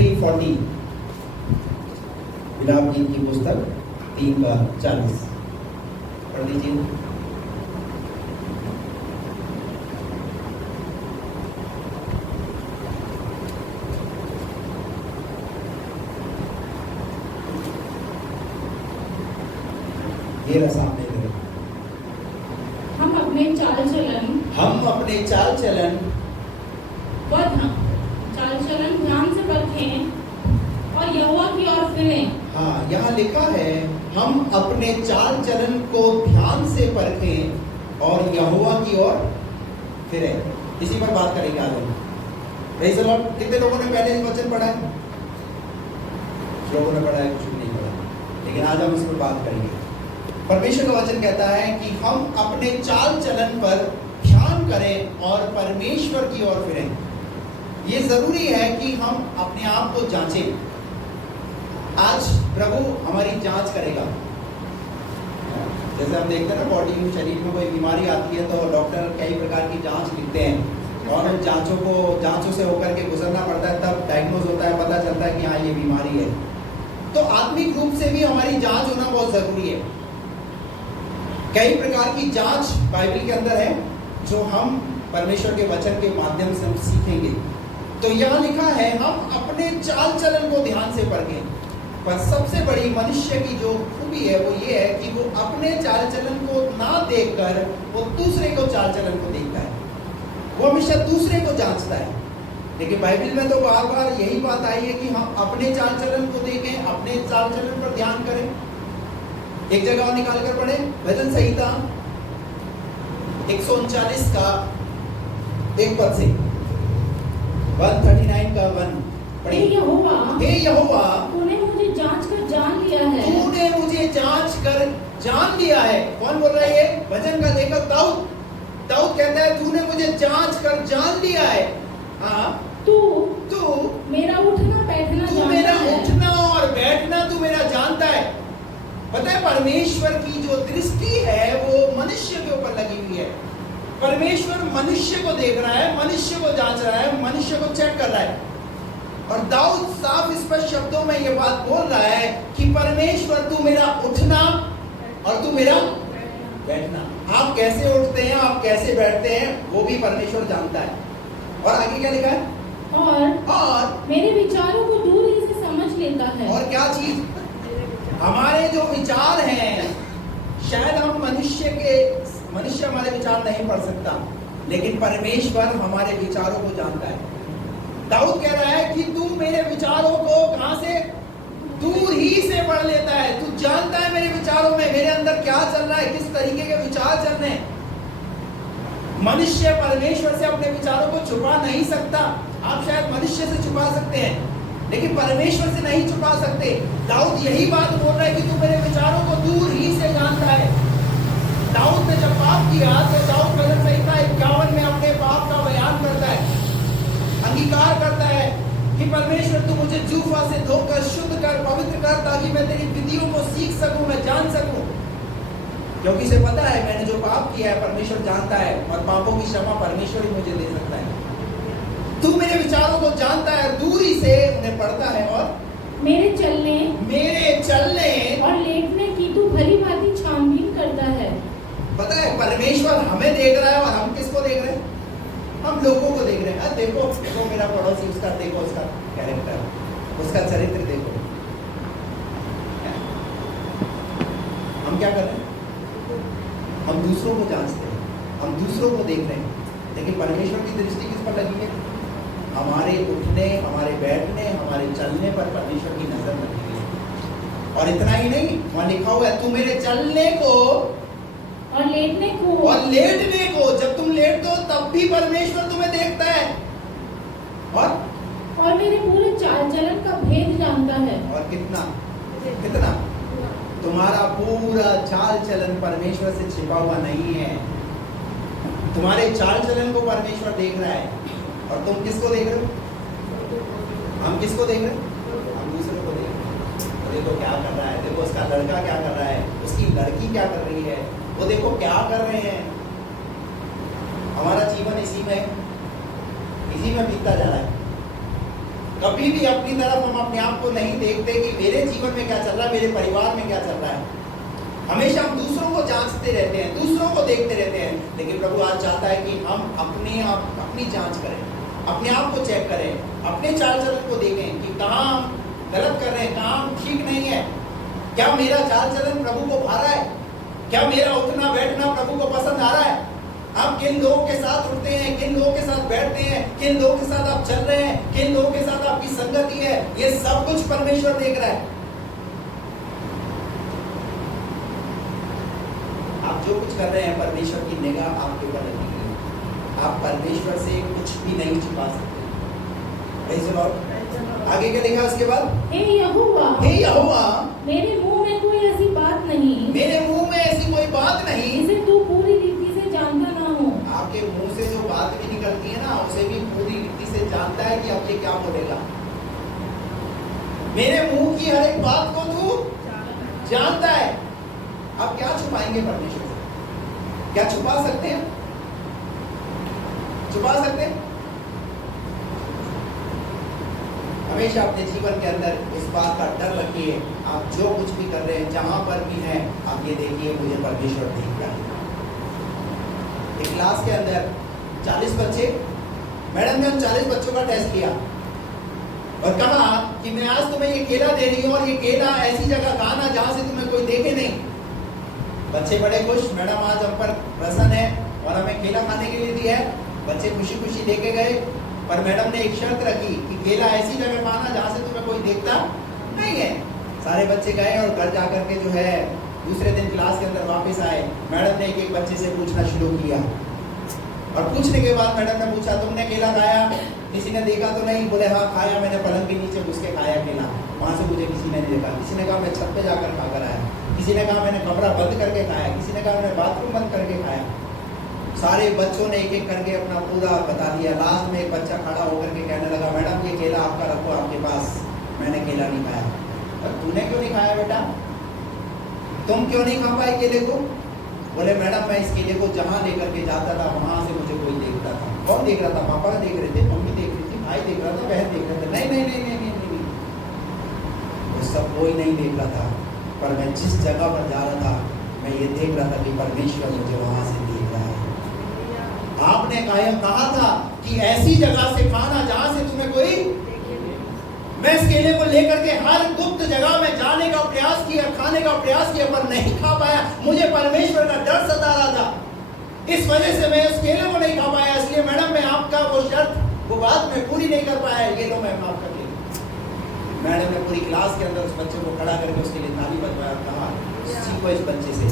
3:40 विलाप गीत की पुस्तक 3:40 पढ़ लीजिए। ये रसा आपने हम अपने चाल चलन चाल चलन ध्यान से परखें और यहोवा की ओर फिरें। हाँ, यहाँ लिखा है हम अपने चाल चलन को ध्यान से परखें और यहोवा की ओर फिरें। इसी पर बात करेंगे आज हम। Praise the Lord. कितने लोगों ने पहले वचन पढ़ा है? लोगों ने पढ़ा है, कुछ नहीं पढ़ा, लेकिन आज हम इस पर बात करेंगे। परमेश्वर का वचन कहता है कि हम अपने चाल चलन पर ध्यान करें और परमेश्वर की ओर फिरें। ये जरूरी है कि हम अपने आप को जांचें। आज प्रभु हमारी जांच करेगा। जैसे हम देखते हैं ना, बॉडी में, शरीर में कोई बीमारी आती है तो डॉक्टर कई प्रकार की जांच लिखते हैं और उन जांचों से होकर के गुजरना पड़ता है, तब डायग्नोज होता है, पता चलता है कि हाँ ये बीमारी है। तो आत्मिक रूप से भी हमारी जांच होना बहुत जरूरी है। कई प्रकार की जांच बाइबल के अंदर है जो हम परमेश्वर के वचन के माध्यम से हम सीखेंगे। तो यहाँ लिखा है हम अपने चाल चलन को ध्यान से परखें। पर सबसे बड़ी मनुष्य की जो खूबी है वो ये है कि वो अपने चाल चलन को ना देखकर वो दूसरे को चाल चलन को देखता है। वो हमेशा दूसरे को जांचता है। लेकिन बाइबल में तो बार बार यही बात आई है कि हम अपने चाल चलन को देखें, अपने चाल चलन पर ध्यान करें। एक जगह निकाल कर पढ़े, भजन संहिता 139 का 1 पद से, 139 का 1 पढ़े। हे यहोवा, तूने मुझे जांच कर जान लिया है। तूने मुझे जांच कर जान लिया है। कौन बोल रहा है? ये भजन का लेखक दाऊद। दाऊद कहता है तूने मुझे जांच कर जान लिया है। हाँ, तू मेरा उठना बैठना तू मेरा उठना और बैठना तू मेरा जानता है। पता है, परमेश्वर की जो दृष्टि है वो मनुष्य के ऊपर लगी हुई है। परमेश्वर मनुष्य को देख रहा है, मनुष्य को जांच रहा है, मनुष्य को चेक कर रहा है। और दाऊद साफ स्पष्ट शब्दों में ये बात बोल रहा है कि परमेश्वर तू मेरा उठना और तू मेरा बैठना। आप कैसे उठते हैं, आप कैसे बैठते हैं, वो भी परमेश्वर जानता है। और आगे क्या लिखा है? और मेरे विचारों को दूर ही से समझ लेता है। और क्या चीज? हमारे जो विचार हैं, शायद हम मनुष्य हमारे विचार नहीं पढ़ सकता, लेकिन परमेश्वर हमारे विचारों को जानता है। दाऊद कह रहा है कि तू मेरे विचारों को कहां से? दूर ही से पढ़ लेता है। तू जानता है मेरे विचारों में, मेरे अंदर क्या चल रहा है, किस तरीके के विचार चल रहे हैं। मनुष्य परमेश्वर से अपने विचारों को छुपा नहीं सकता। आप शायद मनुष्य से छुपा सकते हैं, लेकिन परमेश्वर से नहीं छुपा सकते। दाऊद यही बात बोल रहा है कि तू मेरे विचारों को दूर ही से जानता है। दाऊद ने जब पाप किया तो दाऊद भजन संहिता 51 में अपने पाप का बयान करता है, अंगीकार करता है कि परमेश्वर तू मुझे जूफा से धोकर शुद्ध कर, पवित्र कर, ताकि मैं तेरी विधियों को सीख सकूं, मैं जान सकूं। क्योंकि इसे पता है मैंने जो पाप किया है परमेश्वर जानता है, और पापों की क्षमा परमेश्वर ही मुझे दे सकता है। तू मेरे विचारों को जानता है, दूरी से उन्हें पढ़ता है, और मेरे चलने और लेटने की तू भली भांति छानबीन करता है। पता है, परमेश्वर हमें देख रहा है और हम किसको देख रहे हैं? हम लोगों को देख रहे हैं। देखो मेरा पड़ोसी, उसका देखो, उसका कैरेक्टर, उसका चरित्र देखो। हम क्या कर रहे हैं? हम दूसरों को जांचते हैं, हम दूसरों को देख रहे हैं, लेकिन परमेश्वर की दृष्टि किस पर लगी है? हमारे उठने, हमारे बैठने, हमारे चलने पर परमेश्वर की नजर लगी है। और इतना ही नहीं, वहां लिखा हुआ है तू मेरे चलने को और लेटने को, जब तुम लेटते हो तब भी परमेश्वर तुम्हें देखता है, और मेरे पूरे चाल चलन का भेद जानता है। और कितना तुम्हारा पूरा चाल चलन परमेश्वर से छिपा हुआ नहीं है। तुम्हारे चाल चलन को परमेश्वर देख रहा है, और तुम किसको देख रहे हो? हम किसको देख रहे हैं? हम दूसरे को देख रहे हैं। देखो क्या कर रहा है, देखो उसका लड़का क्या कर रहा है, उसकी लड़की क्या कर रही है, वो देखो क्या कर रहे हैं। हमारा जीवन इसी में बीतता जा रहा है। कभी भी अपनी तरफ हम अपने आप को नहीं देखते कि मेरे जीवन में क्या चल रहा है, मेरे परिवार में क्या चल रहा है। हमेशा हम दूसरों को जांचते रहते हैं, दूसरों को देखते रहते हैं, लेकिन प्रभु आज चाहता है कि हम अपनी जांच करें, अपने आप को चेक करें, अपने चाल चलन को देखें कि कहाँ हम गलत कर रहे हैं, कहाँ हम ठीक नहीं है। क्या मेरा चाल चलन प्रभु को भा रहा है? क्या मेरा उठना बैठना प्रभु को पसंद आ रहा है? आप किन लोगों के साथ उठते हैं, किन लोगों के साथ बैठते हैं, किन लोगों के साथ आप चल रहे हैं, किन लोगों के साथ आपकी संगति है, ये सब कुछ परमेश्वर देख रहा है। आप जो कुछ कर रहे हैं, परमेश्वर की निगाह आपके ऊपर लगी है। आप परमेश्वर से कुछ भी नहीं छुपा सकते। Praise the Lord। आगे क्या लिखा उसके बाद? हे यहोवा, मेरे मुंह में कोई ऐसी बात नहीं, मेरे मुंह में ऐसी कोई बात नहीं जिसे तू पूरी रीति से जानता ना हो। आपके मुंह से जो बात भी निकलती है ना, उसे भी पूरी रीति से जानता है कि अब ये क्या बोलेगा। मेरे मुंह की हर एक बात को तू जानता है। आप क्या छुपाएंगे परमेश्वर से? क्या छुपा सकते हैं? छुपा सकते हैं? हमेशा अपने जीवन के अंदर इस बात का डर रखिए। आप जो कुछ भी कर रहे हैं, जहां पर भी हैं, आप ये देखिए मुझे परमेश्वर देख रहा है। एक क्लास के अंदर 40 बच्चे, मैडम ने उन 40 बच्चों का टेस्ट लिया और कहा कि मैं आज तुम्हें ये केला दे रही हूँ और ये केला ऐसी जगह खाना जहां से तुम्हें कोई देखे नहीं। बच्चे बड़े खुश, मैडम आज हम पर प्रसन्न है और हमें केला खाने के लिए दिया है। बच्चे खुशी खुशी लेके गए, पर मैडम ने एक शर्त रखी कि केला ऐसी जगह खाना जहां से तुम्हें कोई देखता नहीं है। सारे बच्चे गए और घर जाकर के जो है दूसरे दिन क्लास के अंदर वापस आए। मैडम ने एक एक बच्चे से पूछना शुरू किया और पूछने के बाद मैडम ने पूछा, तुमने केला खाया? किसी ने देखा तो नहीं? बोले हाँ खाया, मैंने पलंग के नीचे घुस के खाया केला, वहां से मुझे किसी ने नहीं देखा। किसी ने कहा मैं छत पे जाकर खाकर आया, किसी ने कहा मैंने कमरा बंद करके खाया, किसी ने कहा मैंने बाथरूम बंद करके खाया। सारे बच्चों ने एक एक करके अपना पूरा बता दिया। लास्ट में एक बच्चा खड़ा होकर के कहने लगा, मैडम ये केला आपका रखो आपके पास, मैंने केला नहीं खाया। और तूने क्यों नहीं खाया बेटा? तुम क्यों नहीं खा पाए केले को? बोले मैडम मैं इस केले को जहाँ लेकर के जाता था वहां से मुझे कोई देखता था। कौन देख रहा था? पापा देख रहे थे, मम्मी देख रही थी, भाई देख रहा था, बहन देख रहे थे। नहीं नहीं नहीं नहीं नहीं नहीं, वो सब कोई नहीं देख रहा था, पर मैं जिस जगह पर जा रहा था मैं ये देख रहा था कि परमेश्वर मुझे वहां से देख रहा है। आपने कहा था कि ऐसी जगह से खाना जहां से तुम्हें कोई, मैं इस केले को लेकर के हर गुप्त जगह में जाने का प्रयास किया, खाने का प्रयास किया, पर नहीं खा पाया। मुझे परमेश्वर का डर सता रहा था, इस वजह से मैं उस केले को नहीं खा पाया। इसलिए मैडम मैं आपका वो शर्त, वो बात मैं पूरी नहीं कर पाया, ये लो मैं माफ कर दी। मैडम ने पूरी क्लास के अंदर उस बच्चे को खड़ा करके उसके लिए ताली बजवाया, कहा सीखो इस बच्चे से,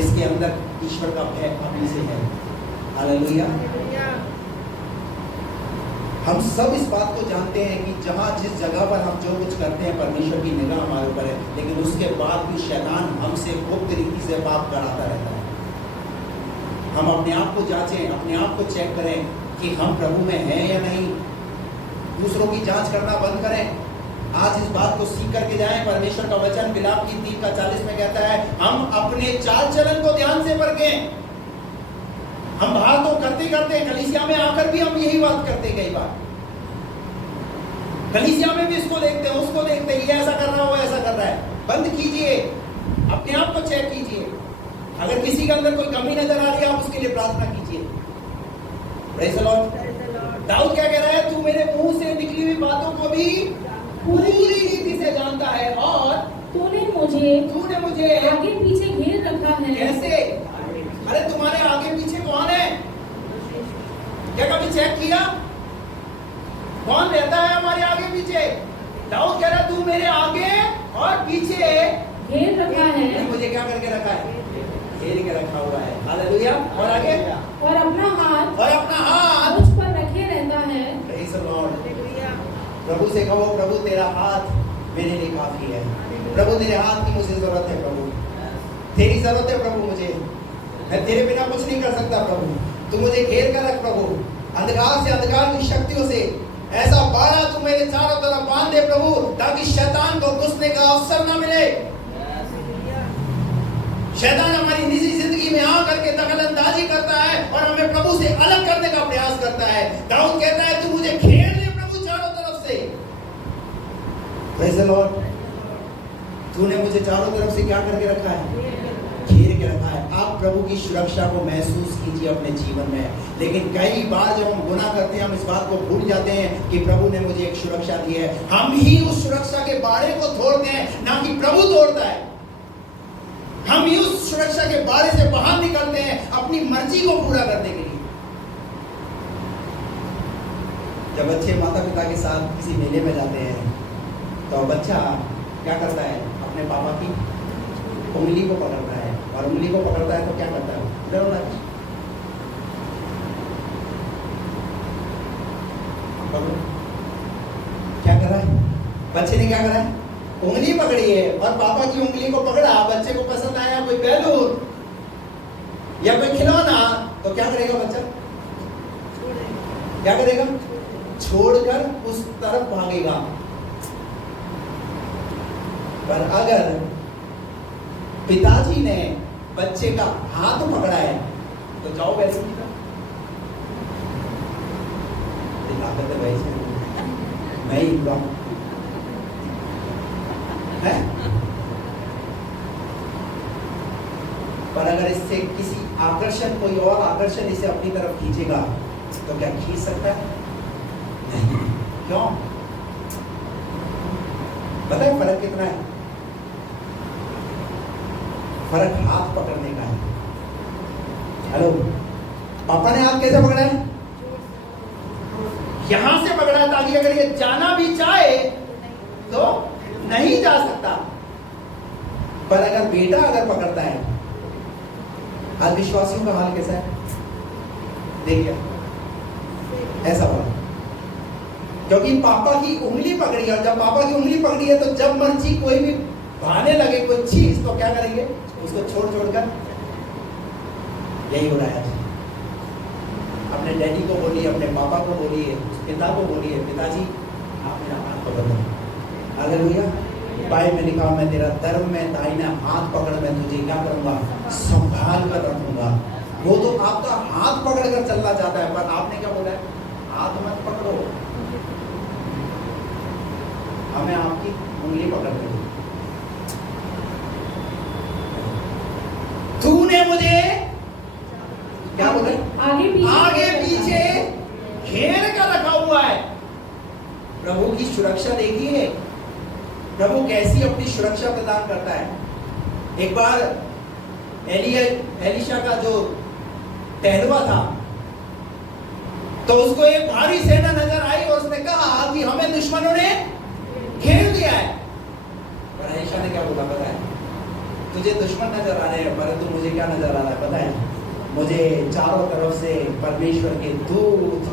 इसके अंदर ईश्वर का भय अभी से है। हालेलुया। हम सब इस बात को जानते हैं कि जहां जिस जगह पर हम जो कुछ करते हैं परमेश्वर की निगाह हमारे ऊपर है, लेकिन उसके बाद भी शैतान हमसे गुप्त रीति से पाप कराता रहता है। हम अपने आप को जांचें, अपने आप को चेक करें कि हम प्रभु में हैं या नहीं। दूसरों की जांच करना बंद करें। आज इस बात को सीख करके जाएं। परमेश्वर का वचन विलाप की 3:40 में कहता है, हम अपने चाल चलन को ध्यान से परखें। हम बाहर तो करते करते कलीसिया में आकर भी हम यही बात करते कई बार। कलीसिया में भी इसको देखते हैं, उसको देखते हैं, ये ऐसा कर रहा है, वो ऐसा कर रहा है। बंद कीजिए, अपने आप को चेक कीजिए। अगर किसी के अंदर कोई कमी नजर आ रही है, आप उसके लिए प्रार्थना कीजिए। Praise the Lord. दाऊद क्या कह रहा है? तू मेरे मुंह से निकली हुई बातों को भी पूरी रीति से जानता है और तूने मुझे आगे पीछे घेर रखा है। कैसे? अरे तुम्हारे आगे पीछे कौन है? क्या कभी चेक किया कौन रहता है हमारे आगे पीछे? दाऊद कह रहा है तू मेरे आगे और पीछे घेर रखा है। मुझे क्या करके रखा है? घेर के रखा हुआ है। हालेलुया। और आगे? और अपना हाथ मुझ पर रखे रहता है। Praise the Lord. प्रभु से कहो, प्रभु तेरा हाथ मेरे लिए काफी है। प्रभु तेरे हाथ की मुझे जरूरत है। प्रभु तेरी जरूरत है। प्रभु मुझे, मैं तेरे बिना कुछ नहीं कर सकता। प्रभु तू मुझे घेर कर रख। प्रभु अंधकार से, अंधकार की शक्तियों से ऐसा बाड़ा तू मेरे चारों तरफ बांध दे प्रभु, ताकि शैतान को घुसने का अवसर ना मिले। शैतान हमारी निजी जिंदगी में आकर के दखलंदाजी करता है और हमें प्रभु से अलग करने का प्रयास करता है। दाऊद कहता है तू मुझे घेर ले प्रभु चारों से। Praise the Lord। तूने मुझे चारों तरफ से क्या करके रखा है? घेर के रखा है। आप प्रभु की सुरक्षा को महसूस कीजिए अपने जीवन में। लेकिन कई बार जब हम गुनाह करते हैं, हम इस बात को भूल जाते हैं कि प्रभु ने मुझे एक सुरक्षा दी है। हम ही उस सुरक्षा के बाड़े को तोड़ते हैं, ना कि प्रभु तोड़ता है। हम ही उस सुरक्षा के बाड़े से बाहर निकलते हैं अपनी मर्जी को पूरा करने के लिए। जब बच्चे माता पिता के साथ किसी मेले में जाते हैं तो बच्चा क्या करता है? अपने पापा की उंगली को पकड़ता है, और उंगली को पकड़ता है तो क्या करता है? इधर उधर क्या कर रहा है? बच्चे ने क्या करा है? उंगली पकड़ी है, और पापा की उंगली को पकड़ा। बच्चे को पसंद आया कोई बैलून या कोई खिलौना, तो क्या करेगा बच्चा? क्या करेगा? छोड़कर उस तरफ भागेगा। पर अगर पिताजी ने बच्चे का हाथ पकड़ा है तो जाओ बैलून की तरफ। ताकत है भाई से मैं ही है। पर अगर इससे किसी आकर्षण, कोई और आकर्षण इसे अपनी तरफ खींचेगा तो क्या खींच सकता है? नहीं। क्यों? पता है फर्क कितना है? फर्क हाथ पकड़ने का है। हेलो, पापा ने हाथ कैसे पकड़ा है? यहां से पकड़ा है, ताकि अगर ये जाना भी चाहे तो नहीं जा सकता। पर अगर बेटा अगर पकड़ता है, आज विश्वासियों का हाल कैसा है? देखिए ऐसा हुआ क्योंकि पापा की उंगली पकड़ी है, और जब पापा की उंगली पकड़ी है तो जब मर्जी कोई भी भाने लगे कोई चीज तो क्या करेंगे? उसको छोड़ छोड़कर। यही हो रहा है। अपने डैडी को बोलिए, अपने पापा को बोलिए, पिता को बोलिए, पिताजी आप मेरा हाथ पकड़ लो। हालेलुया। बाइबल में लिखा, मैं तेरा धर्म में दाहिना हाथ पकड़ मैं तुझे क्या करूंगा? संभाल कर रखूंगा। वो तो आपका हाथ पकड़ कर चलना चाहता है, पर आपने क्या बोला है? हाथ मत पकड़ो, हमें आपकी उंगली पकड़ लो। तूने मुझे क्या बोला? आगे पीछे घेर कर रखा हुआ है। प्रभु की सुरक्षा देखिए, प्रभु कैसी अपनी सुरक्षा प्रदान करता है। एक बार एलिशा का जो टहलुआ था, तो उसको एक भारी सेना नजर आई और उसने कहा कि हमें दुश्मनों ने घेर दिया है। पर एलिशा ने क्या बोला पता है? तुझे दुश्मन नजर आ रहे हैं, परंतु मुझे क्या नजर आ रहा है पता है? मुझे चारों तरफ से परमेश्वर के दूत,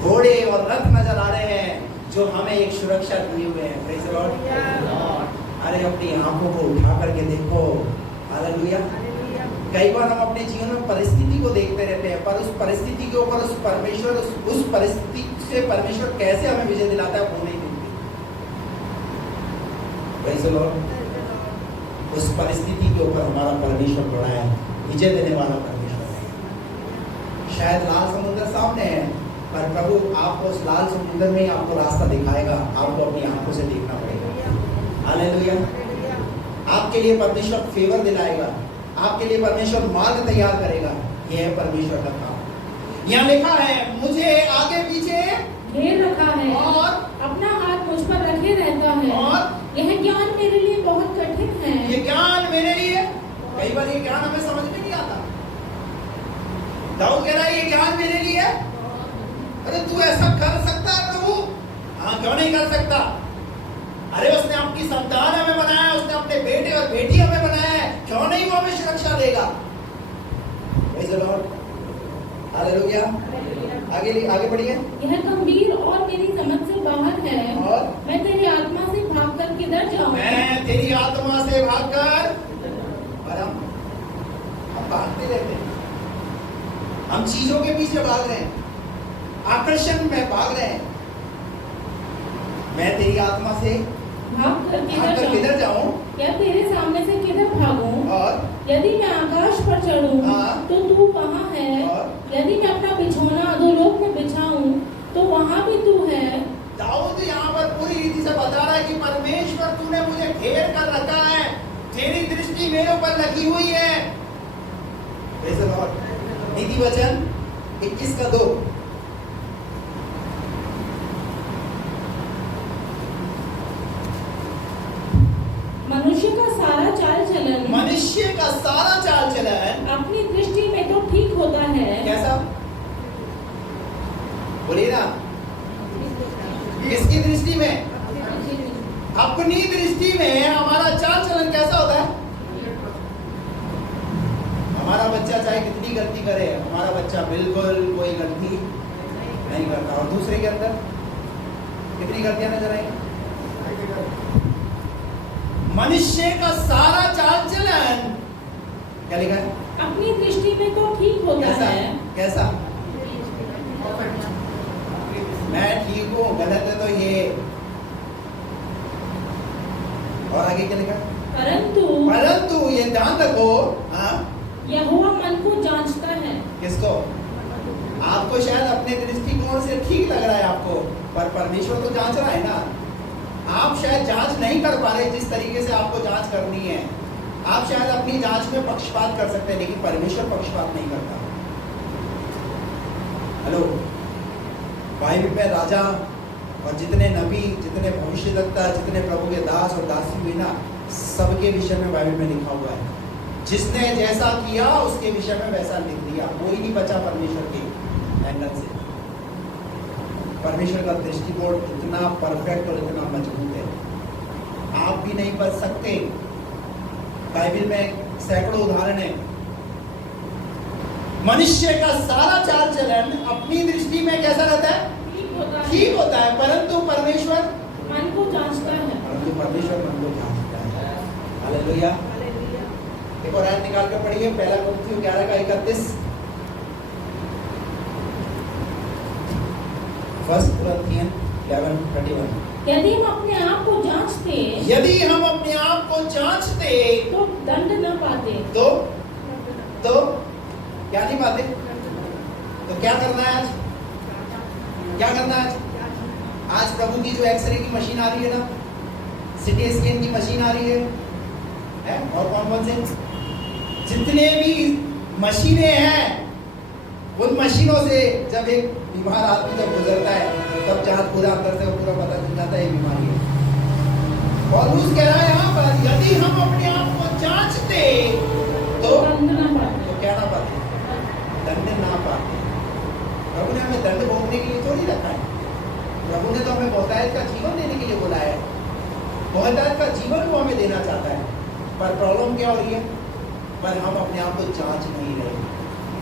घोड़े और रथ नजर आ रहे हैं जो हमें एक सुरक्षा दिए हुए हैं। Praise the Lord. अरे अपनी आंखों को उठा करके देखो। हालेलुया। कई बार हम अपने जीवन में परिस्थिति को देखते रहते हैं, पर उस परिस्थिति के ऊपर उस परिस्थिति से परमेश्वर कैसे हमें विजय दिलाता है वो नहीं देखते। Praise the Lord. उस परिस्थिति के ऊपर हमारा परमेश्वर बड़ा है, विजय देने वाला परमेश्वर है। शायद लाल समुद्र सामने है, पर प्रभु आपको उस लाल समुद्र में आपको रास्ता दिखाएगा। आपको अपनी आंखों से देखना पड़ेगा। हालेलुया। आपके लिए परमेश्वर फेवर दिलाएगा, आपके लिए परमेश्वर मार्ग तैयार करेगा। यह है परमेश्वर का काम। यहाँ लिखा है मुझे आगे पीछे घेर रखा है और अपना हाथ मुझ पर रखे रहता है, और यह ज्ञान मेरे लिए बहुत कठिन है। ये ज्ञान मेरे लिए, कई बार ये ज्ञान हमें समझ में नहीं आता। दाऊद कह रहा है ये ज्ञान मेरे लिए, अरे तू ऐसा कर सकता है प्रभु? हाँ, क्यों नहीं कर सकता? अरे उसने अपनी संतान हमें बनाया, उसने अपने बेटे और बेटी हमें बनाया है, क्यों नहीं वो हमें सुरक्षा देगा? Praise the Lord. हालेलुया। आगे बढ़िए। यह गंभीर और मेरी समझ से बाहर है, और मैं तेरी आत्मा से भागकर किधर जाऊं? मैं तेरी आत्मा से भागकर, और हम भागते रहते हैं, हम चीजों के पीछे भाग रहे हैं, आकर्षण में भाग रहे हैं। मैं तेरी आत्मा से भागकर किधर जाऊं? या तेरे सामने से किधर भागूं? और यदि मैं आकाश पर चढ़ूं तो तू वहां है, और यदि मैं अपना बिछौना अधोलोक में बिछाऊं तो वहां भी तू है। बची हुई है। Praise the Lord। नीति वचन 21:2। मनुष्य का सारा चाल चलन मनुष्य का सारा चाल चलन अपनी दृष्टि में तो ठीक होता है। कैसा? बोलिए ना, किसकी दृष्टि में? अपनी दृष्टि में हमारा चाल चलन कैसा होता है? हमारा बच्चा चाहे कितनी गलती करे, हमारा बच्चा बिल्कुल कोई गलती नहीं करता। और दूसरे के अंदर कितनी गलतियां नजर आएंगी? मनुष्य का सारा चाल चलन क्या लिखा है? अपनी दृष्टि में तो ठीक होता कैसा? है। कैसा? मैं ठीक हूँ, गलत है तो ये। और आगे क्या लिखा? परंतु ये ध्यान रखो, हाँ, यहोवा मन को जांचता है। किसको? आपको शायद अपने दृष्टिकोण से ठीक लग रहा है आपको, पर परमेश्वर तो जांच रहा है ना। आप शायद जांच नहीं कर पा रहे जिस तरीके से आपको जांच करनी है। आप शायद अपनी जांच में पक्षपात कर सकते हैं, लेकिन परमेश्वर पक्षपात नहीं करता। हेलो, बाइबल में राजा और जितने नबी, जितने भविष्यवक्ता, जितने प्रभु के दास और दासी हुई ना, सबके विषय में बाइबल में लिखा हुआ है। जिसने जैसा किया उसके विषय में वैसा लिख दिया। कोई नहीं बचा परमेश्वर के एंगल से। परमेश्वर का दृष्टिकोण इतना परफेक्ट और इतना मजबूत है, आप भी नहीं बच सकते। बाइबल में सैकड़ों उदाहरण है। मनुष्य का सारा चाल चलन अपनी दृष्टि में कैसा रहता है? ठीक होता है, परंतु परमेश्वर मन को जांचता है। परंतु परमेश्वर मन को जांचता है। हालेलुया। एक और आयत निकाल कर पढ़िए, पहला कुरिन्थियों 11:31। First Corinthian 11:31। यदि हम अपने आप को जांचते, यदि हम अपने आप को जांचते तो दंड न पाते। तो क्या नहीं पाते? तो क्या करना है आज? क्या करना है आज? आज प्रभु की जो एक्सरे की मशीन आ रही है ना, सिटी स्कैन की मशीन आ रही है? और कौन से जितने भी मशीनें हैं, उन मशीनों से जब एक बीमार आदमी जब गुजरता है, तब जांच पूरा अंदर से पूरा पता चल जाता है ये बीमारी है। पौलुस कह रहा है यहाँ पर, यदि हम अपने आप को जांचते तो दंड न पाते। तो क्या ना पाते? दंड ना पाते। प्रभु ने हमें दंड भोगने के लिए थोड़ी रखा है। प्रभु ने तो हमें बहुतायत का जीवन देने के लिए बुलाया है। बहुतायत का जीवन वो हमें देना चाहता है। पर प्रॉब्लम क्या हो रही है? पर हम अपने आप को जांच नहीं रहे,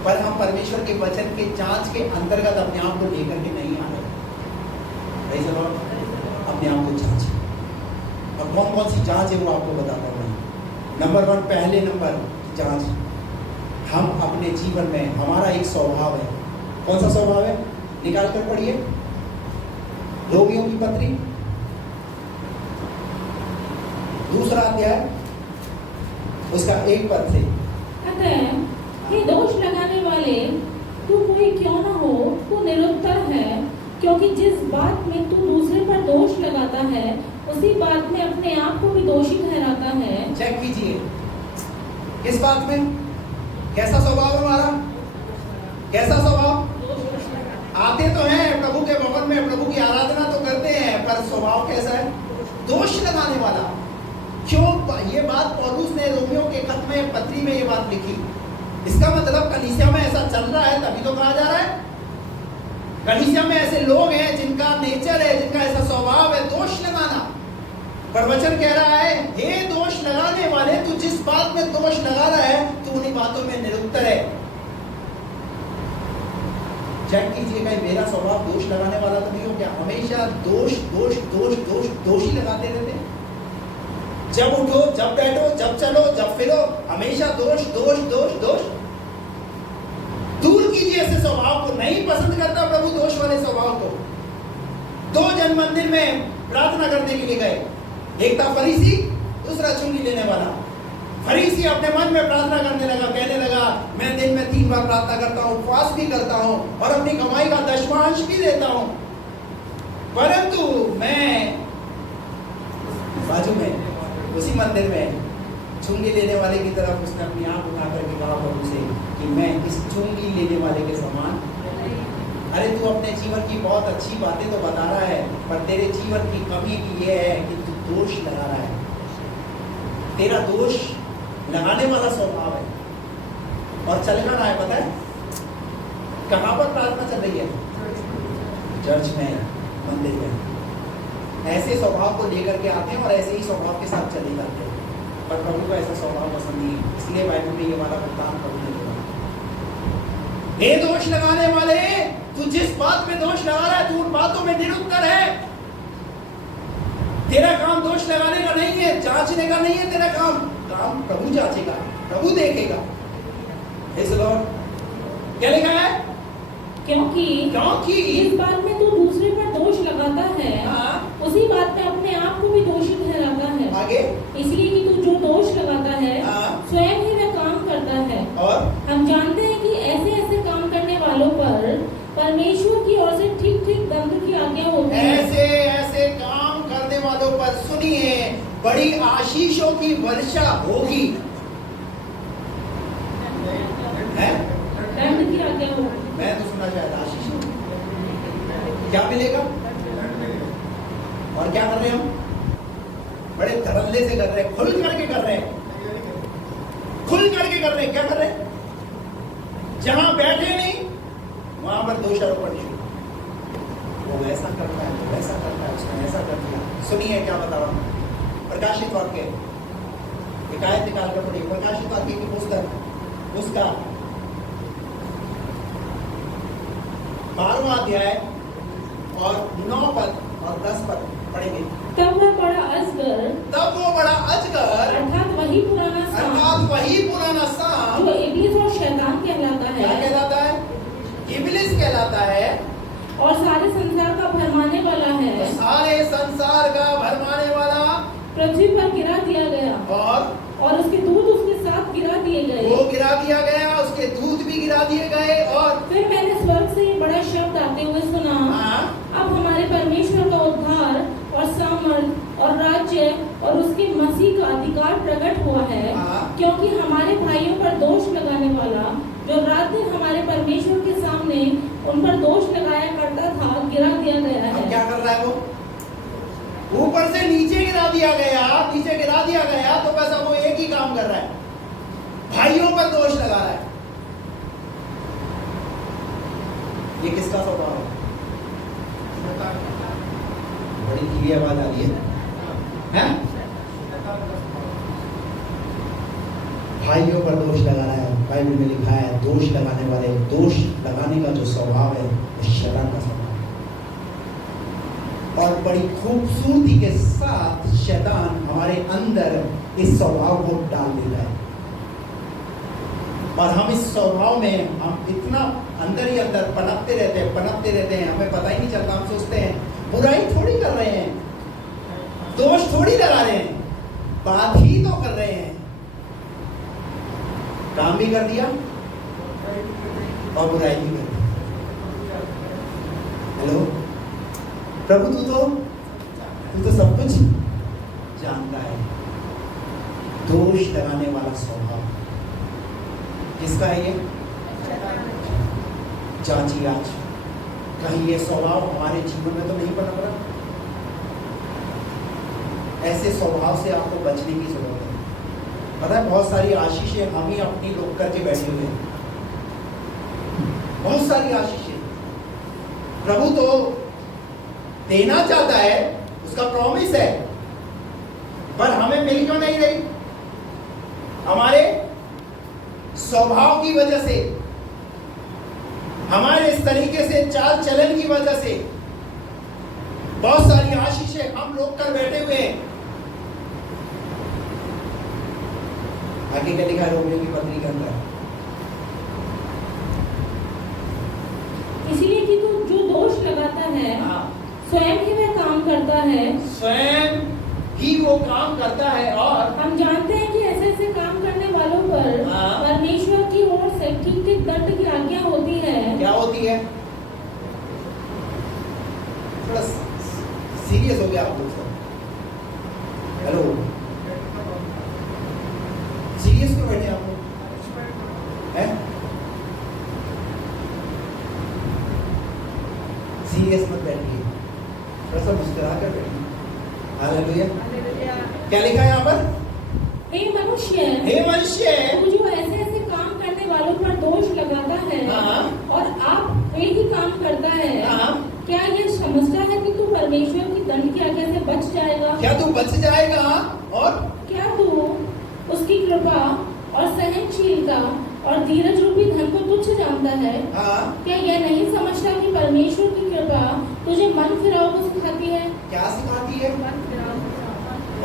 पर हम परमेश्वर के वचन के जांच के अंतर्गत अपने आप को लेकर के नहीं आ रहे। अपने आप को जांच, और कौन कौन सी जांच है वो आपको बताता हूँ। नंबर 1, पहले नंबर जांच, हम अपने जीवन में, हमारा एक स्वभाव है। कौन सा स्वभाव है? निकाल कर पढ़िए, रोमियों की पत्री 2 अध्याय उसका 1 पद से। अतः हे दोष लगाने वाले, तू कोई क्यों न हो, तू निरुत्तर है, क्योंकि जिस बात में तू दूसरे पर दोष लगाता है, उसी बात में अपने आप को भी दोषी ठहराता है। चेक कीजिए, किस बात में? कैसा स्वभाव है हमारा? कैसा स्वभाव? आते तो हैं प्रभु के भवन में, प्रभु की आराधना तो करते हैं, पर स्वभाव कैसा है? दोष लगाने वाला। क्यों ये बात पौलुस ने रोमियों के खत में, पत्री में ये बात लिखी? इसका मतलब कलीसिया में ऐसा चल रहा है, तभी तो कहा जा रहा है। कलीसिया में ऐसे लोग हैं जिनका नेचर है, जिनका ऐसा स्वभाव है दोष लगाना। पर वचन कह रहा है, हे दोष लगाने वाले, तू जिस बात में दोष लगा रहा है, तू उन्हीं बातों में निरुत्तर है। चेक कीजिए, कहीं मेरा स्वभाव दोष लगाने वाला तो नहीं हो क्या? हमेशा दोष दोष दोष दोष दोष ही लगाते रहते। जब उठो, जब बैठो, जब चलो, जब फिरो, हमेशा दोष दोष दोष दोष। दूर कीजिए ऐसे स्वभाव को। नहीं पसंद करता प्रभु दोष वाले स्वभाव को। 2 जन मंदिर में प्रार्थना करने के लिए गए, एक था फरीसी, दूसरा चुंगी लेने वाला। फरीसी अपने मन में प्रार्थना करने लगा, कहने लगा, मैं दिन में 3 बार प्रार्थना करता हूँ, उपवास भी करता हूँ और अपनी कमाई का 10वांश भी देता हूँ, परंतु मैं बाजू में उसी मंदिर में चुंगी लेने वाले की तरफ उसने अपनी आंख उठा करके कहा प्रभु से कि मैं इस चुंगी लेने वाले के समान। अरे तू अपने जीवन की बहुत अच्छी बातें तो बता रहा है, पर तेरे जीवन की कमी भी ये है कि तू दोष लगा रहा है। तेरा दोष लगाने वाला स्वभाव है और चल रहा है। पता है कहाँ पर प्रार्थना चल रही है? चर्च में, मंदिर में। ऐसे स्वभाव को लेकर के आते हैं और ऐसे ही स्वभाव के साथ चले जाते हैं, पर प्रभु को ऐसा स्वभाव पसंद नहीं है। इसलिए बाइबल में ये वाला भुगतान प्रभु ने दिया। हे दोष लगाने वाले, तू जिस बात में दोष लगा रहा है तू उन बातों में निरुत्तर है। तेरा काम दोष लगाने का नहीं है, जांचने का नहीं है। तेरा काम प्रभु जांचेगा, प्रभु देखेगा। इस लॉर्ड क्या लिखा है? क्योंकि जिस बात में तू दूसरे पर दोष लगाता है, उसी बात में अपने आप को भी दोषी ठहराता है। आगे इसलिए कि तू जो दोष लगाता है स्वयं ही वह काम करता है। और हम जानते हैं कि ऐसे ऐसे काम करने वालों पर परमेश्वर की ओर से ठीक ठीक दंड की आज्ञा होती है। ऐसे ऐसे काम करने वालों पर सुनिए बड़ी आशीषों की वर्षा होगी। दंड की आज्ञा होगी। मैं तो सुना शायद आशीष क्या मिलेगा। और क्या कर रहे हैं हम? बड़े धड़ल्ले से कर रहे हैं, खुल करके कर रहे हैं, खुल करके कर रहे हैं। क्या कर रहे हैं? जहां बैठे नहीं वहां पर दोषारोपण शुरू। वो ऐसा करता है, वो वैसा करता है, उसने ऐसा कर दिया। सुनिए क्या बता रहा हूं। प्रकाशित वाक्य हिकायत निकाल कर पढ़िए। प्रकाशित वाक्य की पुस्तक उसका 12वां अध्याय और 9 पद और 10 पद पढ़ेंगे। तब वो बड़ा अजगर अर्थात वही पुराना सांप जो इब्लिस और शैतान कहलाता है। क्या कहलाता है? इब्लिस कहलाता है और सारे संसार का भरमाने वाला है। तो सारे संसार का भरमाने वाला पृथ्वी पर गिरा दिया गया और उसके दूत उसके साथ गिरा दिए गए। वो गिरा दिया गया, उसके दूत भी गिरा दिए गए। और फिर मैंने स्वर्ग से बड़ा शब्द आते हुए सुना, अब हमारे परमेश्वर का उद्धार और सामर्थ और राज्य और उसके मसीह का अधिकार प्रकट हुआ है, क्योंकि हमारे भाइयों पर दोष लगाने वाला जो रात दिन हमारे परमेश्वर के सामने उन पर दोष लगाया करता था गिरा दिया गया है। क्या कर रहा है वो? ऊपर से नीचे गिरा दिया गया, नीचे गिरा दिया गया तो बस वो एक ही काम कर रहा है, भाइयों पर दोष लगा रहा है। ये किसका स्वभाव है? बड़ी धीमी आवाज आ रही है? भाइयों पर दोष लगा रहा है। बाइबल में लिखा है दोष लगाने वाले, दोष लगाने का जो स्वभाव है वो शैतान का स्वभाव है। और बड़ी खूबसूरती के साथ शैतान हमारे अंदर इस स्वभाव को डाल देता है और हम इस स्वभाव में हम इतना अंदर ही अंदर पनपते रहते हैं, हमें पता ही नहीं चलता। हम सोचते हैं बुराई थोड़ी कर रहे हैं, दोष थोड़ी लगा रहे हैं, बात ही तो कर रहे हैं। काम भी कर दिया और बुराई भी कर दी। हेलो प्रभु, तू तो सब कुछ जानता है। दोष लगाने वाला स्वभाव किसका है? ये जांचिए आज, कहीं ये स्वभाव हमारे जीवन में तो नहीं पनप रहा। ऐसे स्वभाव से आपको बचने की जरूरत है। पता है बहुत सारी आशीषें हम ही अपनी रोक करके बैठे हुए हैं, बहुत सारी आशीषें। प्रभु तो देना चाहता है, उसका प्रॉमिस है, पर हमें मिल क्यों नहीं रही? हमारे स्वभाव की वजह से, हमारे इस तरीके से चाल चलन की वजह से बहुत सारी आशीषें हम रोक कर बैठे हुए हैं। आगे क्या लिखा है रोमियो की पत्री के अंदर? इसलिए कि तू जो दोष लगाता है स्वयं ही वह काम करता है, स्वयं ही वो काम करता है। और हम जानते हैं कि ऐसे ऐसे काम करने वालों पर परमेश्वर की ओर से ठीक ठीक दंड की आज्ञा होती है। क्या होती है? थोड़ा सीरियस हो गया आप लोग सब। हेलो, सीरियस क्यों बैठे आप लोग हैं? सीरियस मत बैठिए, थोड़ा सा मुस्कुरा कर बैठिए। हालेलुया। क्या लिखा है यहाँ पर? हे मनुष्य, तू जो ऐसे ऐसे काम करने वालों पर दोष लगाता है हाँ। और आप वे ही काम करता है, हाँ। क्या ये समझता है कि तू परमेश्वर की दंड की आज्ञा से बच जाएगा? क्या तू बच जाएगा? और क्या तू उसकी कृपा और सहनशीलता और धीरज रूपी धन को तुच्छ जानता है? हाँ, क्या यह नहीं समझता कि परमेश्वर की कृपा तुझे मन फिराव को सिखाती है? क्या सिखाती है?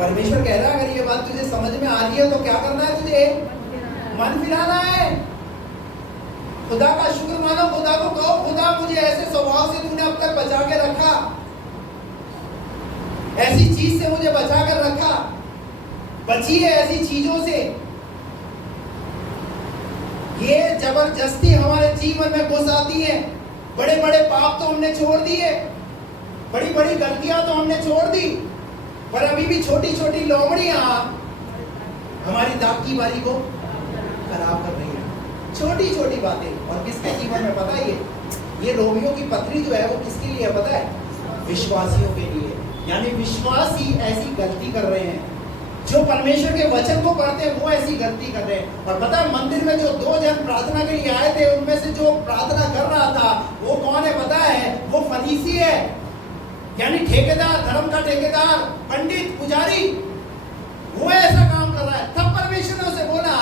परमेश्वर कह रहा है अगर ये बात तुझे समझ में आ रही है तो क्या करना है तुझे? मन फिराना है। खुदा का शुक्र मानो, खुदा को कहो, खुदा मुझे ऐसे स्वभाव से तूने अब तक बचा के रखा, ऐसी चीज से मुझे बचा कर रखा, बची है ऐसी चीजों से। ये जबरदस्ती हमारे जीवन में घुस आती है। बड़े बड़े पाप तो हमने छोड़ दिए, बड़ी बड़ी गलतियां तो हमने छोड़ दी, पर अभी भी छोटी छोटी लोमड़ियां हमारी दाग की बारी को खराब कर रही है। छोटी छोटी बातें। और किसके जीवन में पता है? ये रोमियों की पत्री जो है वो किसके लिए है पता है? विश्वासियों के लिए। यानी विश्वासी ऐसी गलती कर रहे हैं, जो परमेश्वर के वचन को पढ़ते हैं वो ऐसी गलती कर रहे हैं। और पता है मंदिर में जो दो जन प्रार्थना के लिए आए थे, उनमें से जो प्रार्थना कर रहा था वो कौन है पता है? वो फरीसी है, यानी ठेकेदार, धर्म का ठेकेदार, पंडित, पुजारी। वो ऐसा काम कर रहा है। तब परमेश्वर ने उसे बोला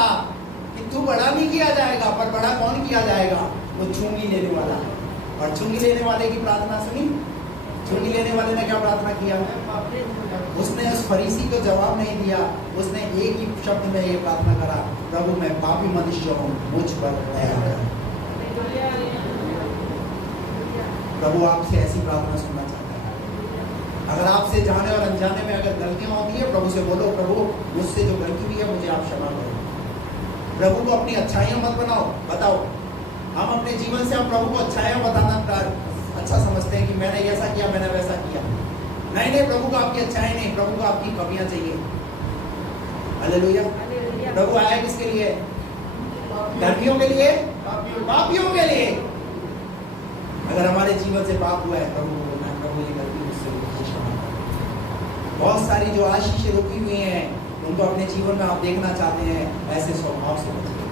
कि तू बड़ा नहीं किया जाएगा, पर बड़ा कौन किया जाएगा? वो चुंगी लेने वाला। और चुंगी लेने वाले की प्रार्थना सुनी? चुंगी लेने वाले ने क्या प्रार्थना किया? उसने उस फरीसी को जवाब नहीं दिया, उसने एक ही शब्द में ये प्रार्थना करा, प्रभु मैं पापी मनुष्य हूँ, मुझ पर दया कर। प्रभु आपसे ऐसी प्रार्थना सुनना चाहता है। अगर आपसे जाने और अनजाने में अगर गलतियां होती है, प्रभु से बोलो, प्रभु मुझसे जो गलती हुई है मुझे आप क्षमा करो। प्रभु को अपनी अच्छाइयां मत बताओ। हम अपने जीवन से हम प्रभु को अच्छाइयां बताना अच्छा समझते हैं कि मैंने ऐसा किया, मैंने वैसा किया। नहीं, प्रभु को आपकी अच्छाई नहीं, प्रभु को आपकी कमियां चाहिए। हालेलुया। प्रभु आया किसके लिए? धर्मियों के लिए, पापियों के लिए। अगर हमारे जीवन से पाप हुआ है, प्रभु को बोलना है, प्रभु ये गलती मुझसे क्षमा करो। बहुत सारी जो आशीष रुकी हुई हैं, उनको अपने जीवन में आप देखना चाहते हैं, ऐसे स्वभाव से बचिए।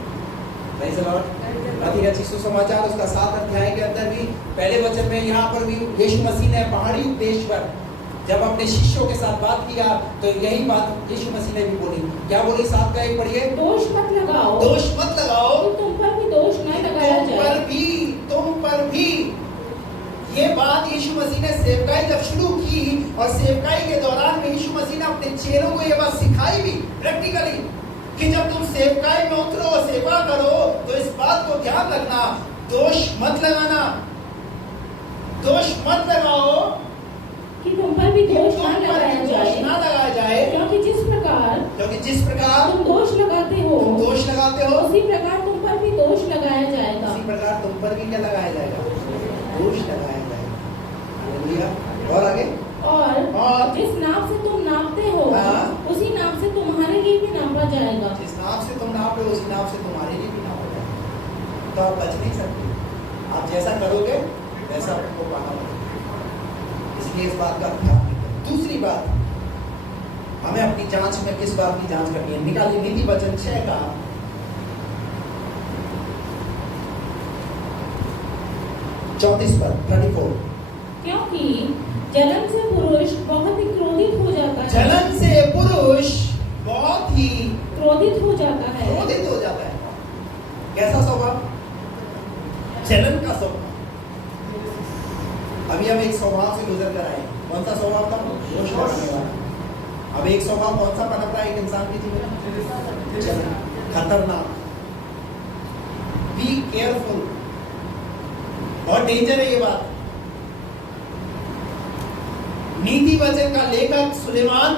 Praise the Lord. सुसमाचार उसका 7 अध्याय के अंदर भी पहले वचन में यहाँ पर भी यीशु मसीह ने पहाड़ी उपदेश पर जब अपने शिष्यों के साथ बात किया तो यही बात यीशु मसीह ने भी बोली। क्या बोली? 7 का 1 पढ़िए। दोष मत लगाओ, दोष मत लगाओ, तुम पर भी दोष न लगाया जाए। तुम पर भी। ये बात यीशु मसीह ने सेवकाई जब शुरू की, और सेवकाई के दौरान में यीशु मसीह ने अपने चेलों को ये बात सिखाई भी प्रैक्टिकली कि जब तुम सेवकाई में उतरो, सेवा करो, तो इस बात को ध्यान रखना, दोष मत लगाना, दोष मत लगाओ कि तुम पर भी दोष न लगाया जाए, क्योंकि जिस प्रकार तुम दोष लगाते हो, उसी प्रकार तुम पर भी दोष लगाया जाएगा। उसी प्रकार तुम पर भी क्या लगाया जाएगा? दोष लगाया जाएगा। हालेलुया। और आगे, और जिस नाप से तुम नापते हो, उसी नाप से तुम्हारे लिए भी नापा जाएगा। जिस नाप से तुम नाप रहे हो, उसी नाप से तुम्हारे लिए भी नापा जाएगा। तो आप बच नहीं सकते। आप जैसा करोगे वैसा आपको पाना पड़ेगा। इसलिए इस बात का ध्यान रखें। दूसरी बात, हमें अपनी जांच में किस बात की जांच करनी है? निकालिए नीति वचन 6 का 34 पर 34। क्योंकि जलन से पुरुष बहुत ही क्रोधित हो जाता है। जलन से पुरुष बहुत ही क्रोधित हो जाता है। क्रोधित हो जाता है। कैसा स्वभाव? जलन का स्वभाव। अभी हम एक स्वभाव से गुजर कर आए। कौन सा स्वभाव था? दोष लगाने वाला। अब एक स्वभाव कौन सा पनप रहा है एक इंसान के जीवन में? जलन। खतरनाक। Be careful. बहुत डेंजर है ये बात। नीति वचन का लेखक सुलेमान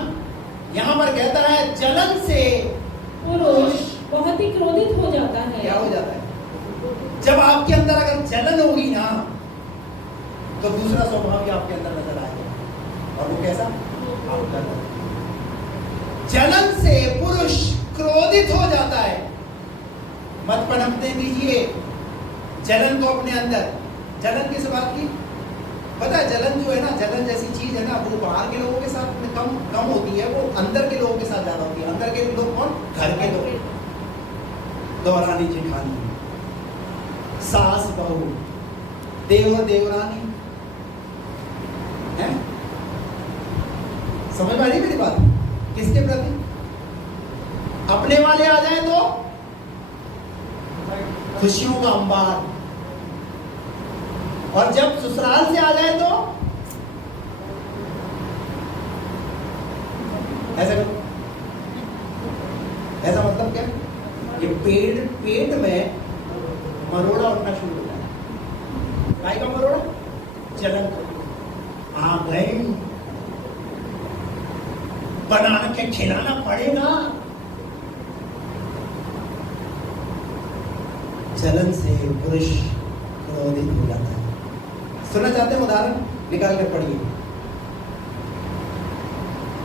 यहां पर कहता है जलन से पुरुष बहुत ही क्रोधित हो जाता है। क्या हो जाता है? जब आपके अंदर अगर जलन होगी ना, तो दूसरा स्वभाव भी आपके अंदर नजर आएगा। और वो कैसा? जलन से पुरुष क्रोधित हो जाता है। मत पनपने दीजिए जलन को अपने अंदर। जलन किस बात की? पता है जलन जो है ना, जलन जैसी चीज है ना, वो बाहर के लोगों के साथ में कम होती है, वो अंदर के लोगों के साथ ज्यादा होती है। अंदर के लोग कौन? घर के लोग, दौरानी जेठानी, सास बहू, देवर देवरानी है। समझ में आ रही मेरी बात? किसके प्रति? अपने वाले आ जाए तो खुशियों का अंबार, और जब ससुराल से आ जाए तो ऐसा मतलब क्या? ये पेट में मरोड़ा उठना शुरू हो जाए। काय का मरोड़ा? जलन आ गए, बना के खिलाना पड़ेगा। जलन से पुरुष क्रोधित हो जाता है। सुनना चाहते हैं उदाहरण? निकाल कर पढ़िए।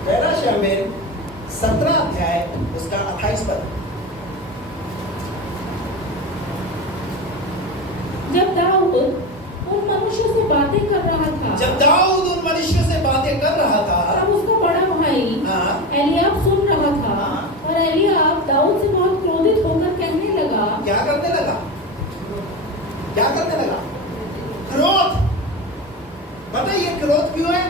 पहला शमूएल 17 अध्याय उसका 28 पद। जब दाऊद उन मनुष्यों से बातें कर रहा था, तब उसका बड़ा भाई एलियाब सुन रहा था। और एलियाब दाऊद से बहुत क्रोधित होकर कहने लगा। क्या करने लगा? क्रोध। पता है ये क्रोध क्यों है?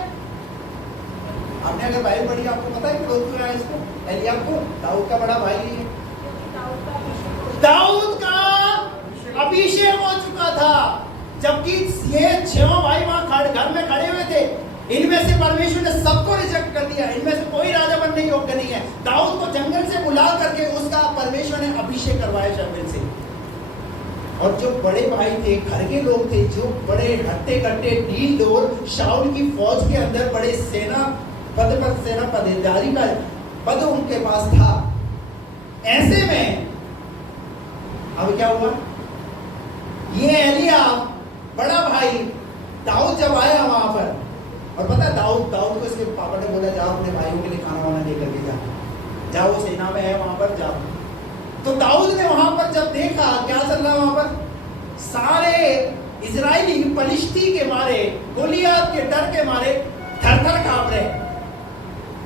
आपने अगर बाइबल पढ़ी आपको पता है क्रोध क्यों है इसको? एलियाब को, दाऊद का बड़ा भाई है। दाऊद का अभिषेक हो चुका था, जबकि ये 6 भाई वहां घर में खड़े हुए थे। इनमें से परमेश्वर ने सबको रिजेक्ट कर दिया। इनमें से कोई राजा बनने योग्य नहीं है। दाऊद को जंगल से बुला करके उसका परमेश्वर ने अभिषेक करवाया शमूएल से। और जो बड़े भाई थे, घर के लोग थे, जो बड़े हट्टे कट्टे डील डोल शाऊल की फौज के अंदर बड़े सेना पदेदारी का पद उनके पास था। ऐसे में अब क्या हुआ? ये एलियाब बड़ा भाई दाऊद जब आया वहां पर, और पता है दाऊद को इसके पापा ने बोला जाओ अपने भाइयों के लिए खाना वाना लेकर के जाओ, सेना में है वहां पर जाओ। तो दाऊद ने वहां पर जब देखा क्या चल रहा है वहां पर, सारे इजरायली पलिश्ती के मारे, गोलियत के डर के मारे थर-थर कांप रहे।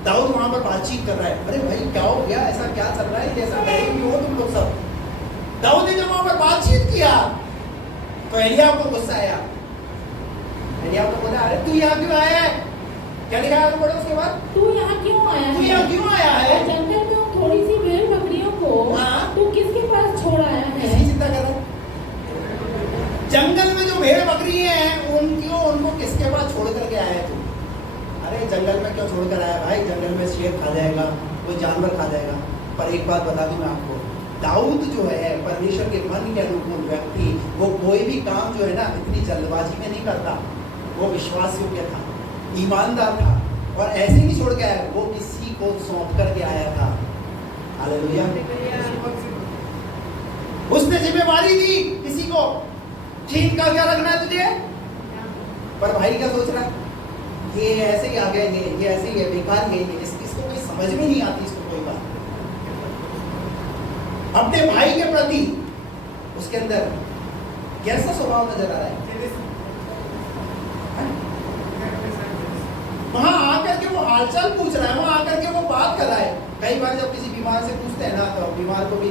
दाऊद वहां पर बातचीत कर रहा है, अरे भाई क्या हो गया, ऐसा क्या चल रहा है, ऐसा डरे क्यों हो तुम लोग सब? दाऊद ने जब वहां पर बातचीत किया तो एलियाब को गुस्सा आया। एलियाब को बोला, अरे तू यहाँ क्यों आया है? क्या लिखा है पढ़ो उसके बाद? तू यहाँ क्यों आया है? जंगल में थोड़ी सी भेड़ बकरियों को तू किसके पास छोड़ आया है? इसकी चिंता कर रहा है। जंगल में जो भेड़ बकरी हैं उनको किसके पास छोड़ करके आया है तू? अरे जंगल में क्यों छोड़ कर आया भाई? जंगल में शेर खा जाएगा, कोई जानवर खा जाएगा। पर एक बात बता दूं मैं आपको, दाऊद जो है परमेश्वर के मन के अनुकूल व्यक्ति, वो कोई भी काम जो है ना इतनी जल्दबाजी में नहीं करता। वो विश्वास योग्य था, ईमानदार था, और ऐसे नहीं छोड़ के आया, वो किसी को सौंप करके आया था। हालेलुया। उसने जिम्मेवारी दी किसी को, ठीक का क्या रखना है तुझे? पर भाई क्या सोच रहा है? ये ऐसे ही आ गया, ये ऐसे ही है, बेकार ही है, इसको कोई समझ में नहीं आती, इसको कोई बात। अपने भाई के प्रति उसके अंदर कैसा स्वभाव नजर आ रहा है? वहां आकर के वो हालचाल पूछ रहा है, वहां आकर के वो बात कर रहा है। कई बार जब किसी बीमार से पूछते हैं ना, तो बीमार को भी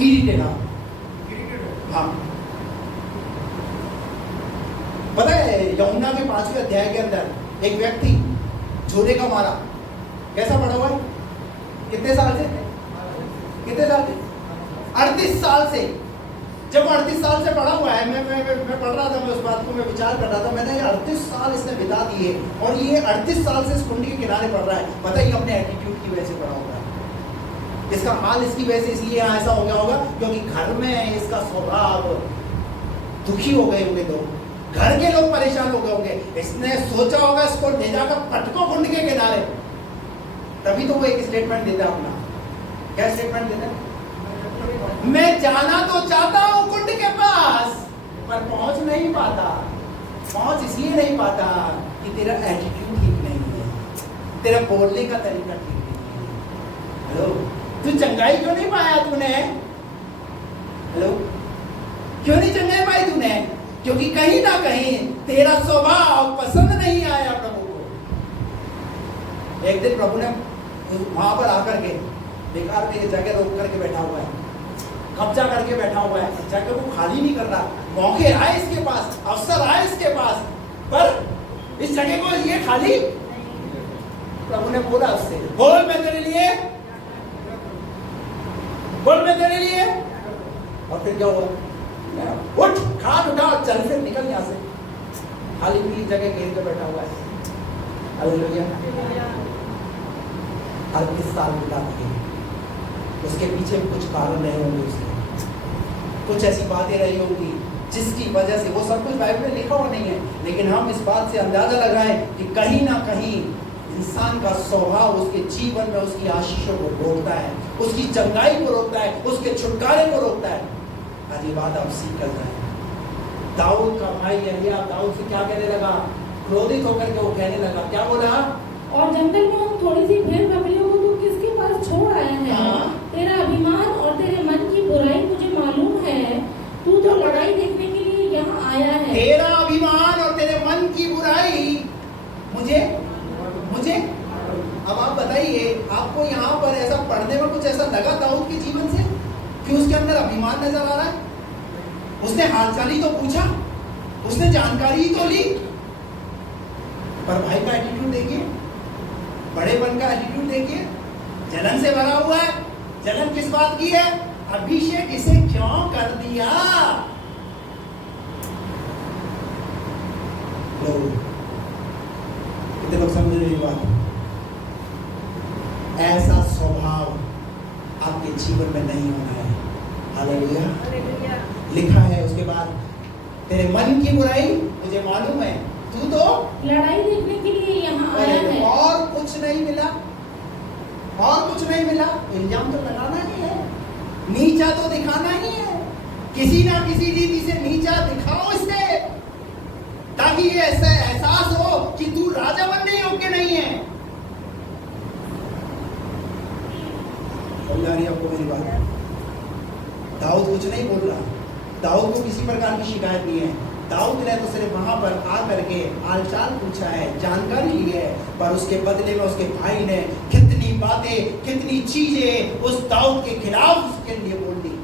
इरिटेट। हाँ, पता है यूहन्ना के 5वें अध्याय के अंदर एक व्यक्ति झोले का मारा, कैसा पड़ा हुआ है? कितने साल से? 38 साल से। जब 38 साल से पढ़ा हुआ है, मैं पढ़ रहा था, मैं उस बात को मैं विचार कर रहा था, मैंने 38 साल इसने बिता दिए, और ये 38 साल से इस कुंडी के किनारे पढ़ रहा है। पता है अपने एटीट्यूड की वजह से पढ़ा हुआ है। इसका हाल इसकी वजह से इसलिए ऐसा हो गया होगा क्योंकि घर में इसका स्वभाव दुखी हो गए होंगे लोग, घर के लोग परेशान हो गए होंगे। इसने सोचा होगा इसको ले जाकर पटको कुंड के किनारे, तभी तो वो एक स्टेटमेंट देता अपना। क्या स्टेटमेंट देता? मैं जाना तो चाहता हूं कुंड के पास, पर पहुंच नहीं पाता। पहुंच इसलिए नहीं पाता कि तेरा एटीट्यूड ठीक नहीं है, तेरा बोलने का तरीका ठीक नहीं है। हेलो, तू चंगाई क्यों नहीं पाया तूने? हेलो, क्यों नहीं चंगाई पाई तूने? क्योंकि कहीं ना कहीं तेरा स्वभाव पसंद नहीं आया प्रभु को। एक दिन प्रभु ने वहां पर आकर के बेकार में जगह रोक करके बैठा हुआ है, कब्जा करके बैठा हुआ है, जगह को खाली नहीं कर रहा। मौके आए इसके पास, अवसर आए इसके पास, पर इस जगह को ये खाली। प्रभु ने बोला उससे, बोल मैं तेरे लिए, बोल मैं तेरे लिए। और फिर क्या हुआ? उठ, खाट उठा, चल फिर निकल यहाँ से। खाली पीली जगह घेर के बैठा हुआ है। हालेलुया। 38 साल बिता दिए। उसके पीछे कुछ कारण रहे होंगे, उसके कुछ ऐसी बातें रही होंगी जिसकी वजह से, वो सब कुछ बाइबल में लिखा हुआ नहीं है, लेकिन हम इस बात से अंदाजा लगाएं कि कहीं ना कहीं इंसान का स्वभाव उसके जीवन में उसकी आशीषों को रोकता है, उसकी चंगाई को रोकता है, उसके छुटकारे को रोकता है। आज ये बात आप सीख कर जाए। दाऊद का भाई यहिया दाऊद से क्या कहने लगा? क्रोधित होकर के वो कहने लगा, क्या बोला? और जंगल में उन थोड़ी सी भेड़ बकरियों को तू किसके पास छोड़ आया है? तेरा अभिमान और तेरे मन की बुराई मुझे मालूम है, तू तो लड़ाई देखने के लिए यहाँ आया है। तेरा अभिमान और तेरे मन की बुराई मुझे मुझे अब आप बताइए, आपको यहाँ पर ऐसा पढ़ने में कुछ ऐसा लगा दाऊद के जीवन से कि उसके अंदर अभिमान नजर आ रहा है? उसने हालचाल ही तो पूछा, उसने जानकारी ही तो ली, पर भाई का एटीट्यूड देखिए, बड़ेपन का एटीट्यूड देखिए, जलन से भरा हुआ है। जलन किस बात की है? अभिषेक इसे क्यों कर दिया? कितने लोग समझ रहे बात? ऐसा स्वभाव आपके जीवन में नहीं होना है। हालेलुया। लिखा है उसके बाद, तेरे मन की बुराई मुझे मालूम है, तू तो लड़ाई देखने के लिए यहाँ आया है। और कुछ नहीं मिला, और कुछ नहीं मिला। इल्जाम तो लगाना ही है, नीचा तो दिखाना ही है, किसी ना किसी रीति से नीचा दिखाओ इसे, ताकि ये ऐसा एहसास हो कि तू राजा बनने योग्य नहीं है। समझ आ रही है आपको मेरी बात? दाऊद कुछ नहीं बोल रहा, दाऊद को किसी प्रकार की शिकायत नहीं है। दाऊद ने तो सिर्फ वहां पर आ करके हालचाल पूछा है, जानकारी ली है, पर उसके बदले में उसके भाई ने कितनी बातें, कितनी चीजें उस दाऊद के खिलाफ उसके लिए बोल दी।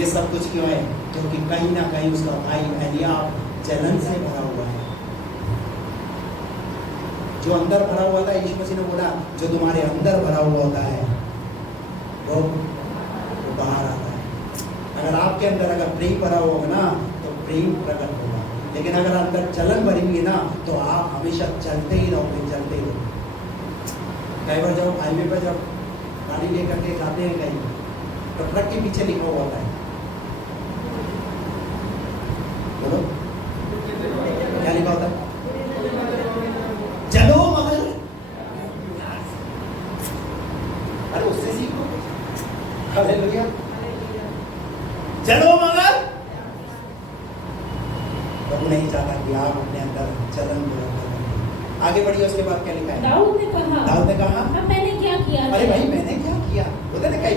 ये सब कुछ क्यों है? क्योंकि कहीं ना कहीं उसका भाई एलियाब जलन से भरा हुआ है। जो अंदर भरा हुआ था, यीशु मसीह ने बोला, जो तुम्हारे अंदर भरा हुआ होता है वो बाहर आता है। अगर आपके अंदर अगर प्रेम भरा होगा ना, तो प्रेम प्रकट होगा, लेकिन अगर अंदर जलन भरी हुई ना, तो आप हमेशा चलते ही रहोगे, चलते ही रहोगे। कई बार जब हाईवे पर जब गाड़ी लेकर के जाते हैं कहीं, तो ट्रक के पीछे लिखा हुआ होता है, बोलो क्या लिखा होता है? चलो मगर, अरे उससे सीखो। हालेलुया। चलो मगर प्रभु नहीं चाहता कि आप अपने अंदर जलन करें। आगे बढ़िए, उसके बाद क्या लिखा है? दाऊद ने कहा, अब मैंने क्या किया? अरे भाई मैंने क्या किया? बोलते ना कई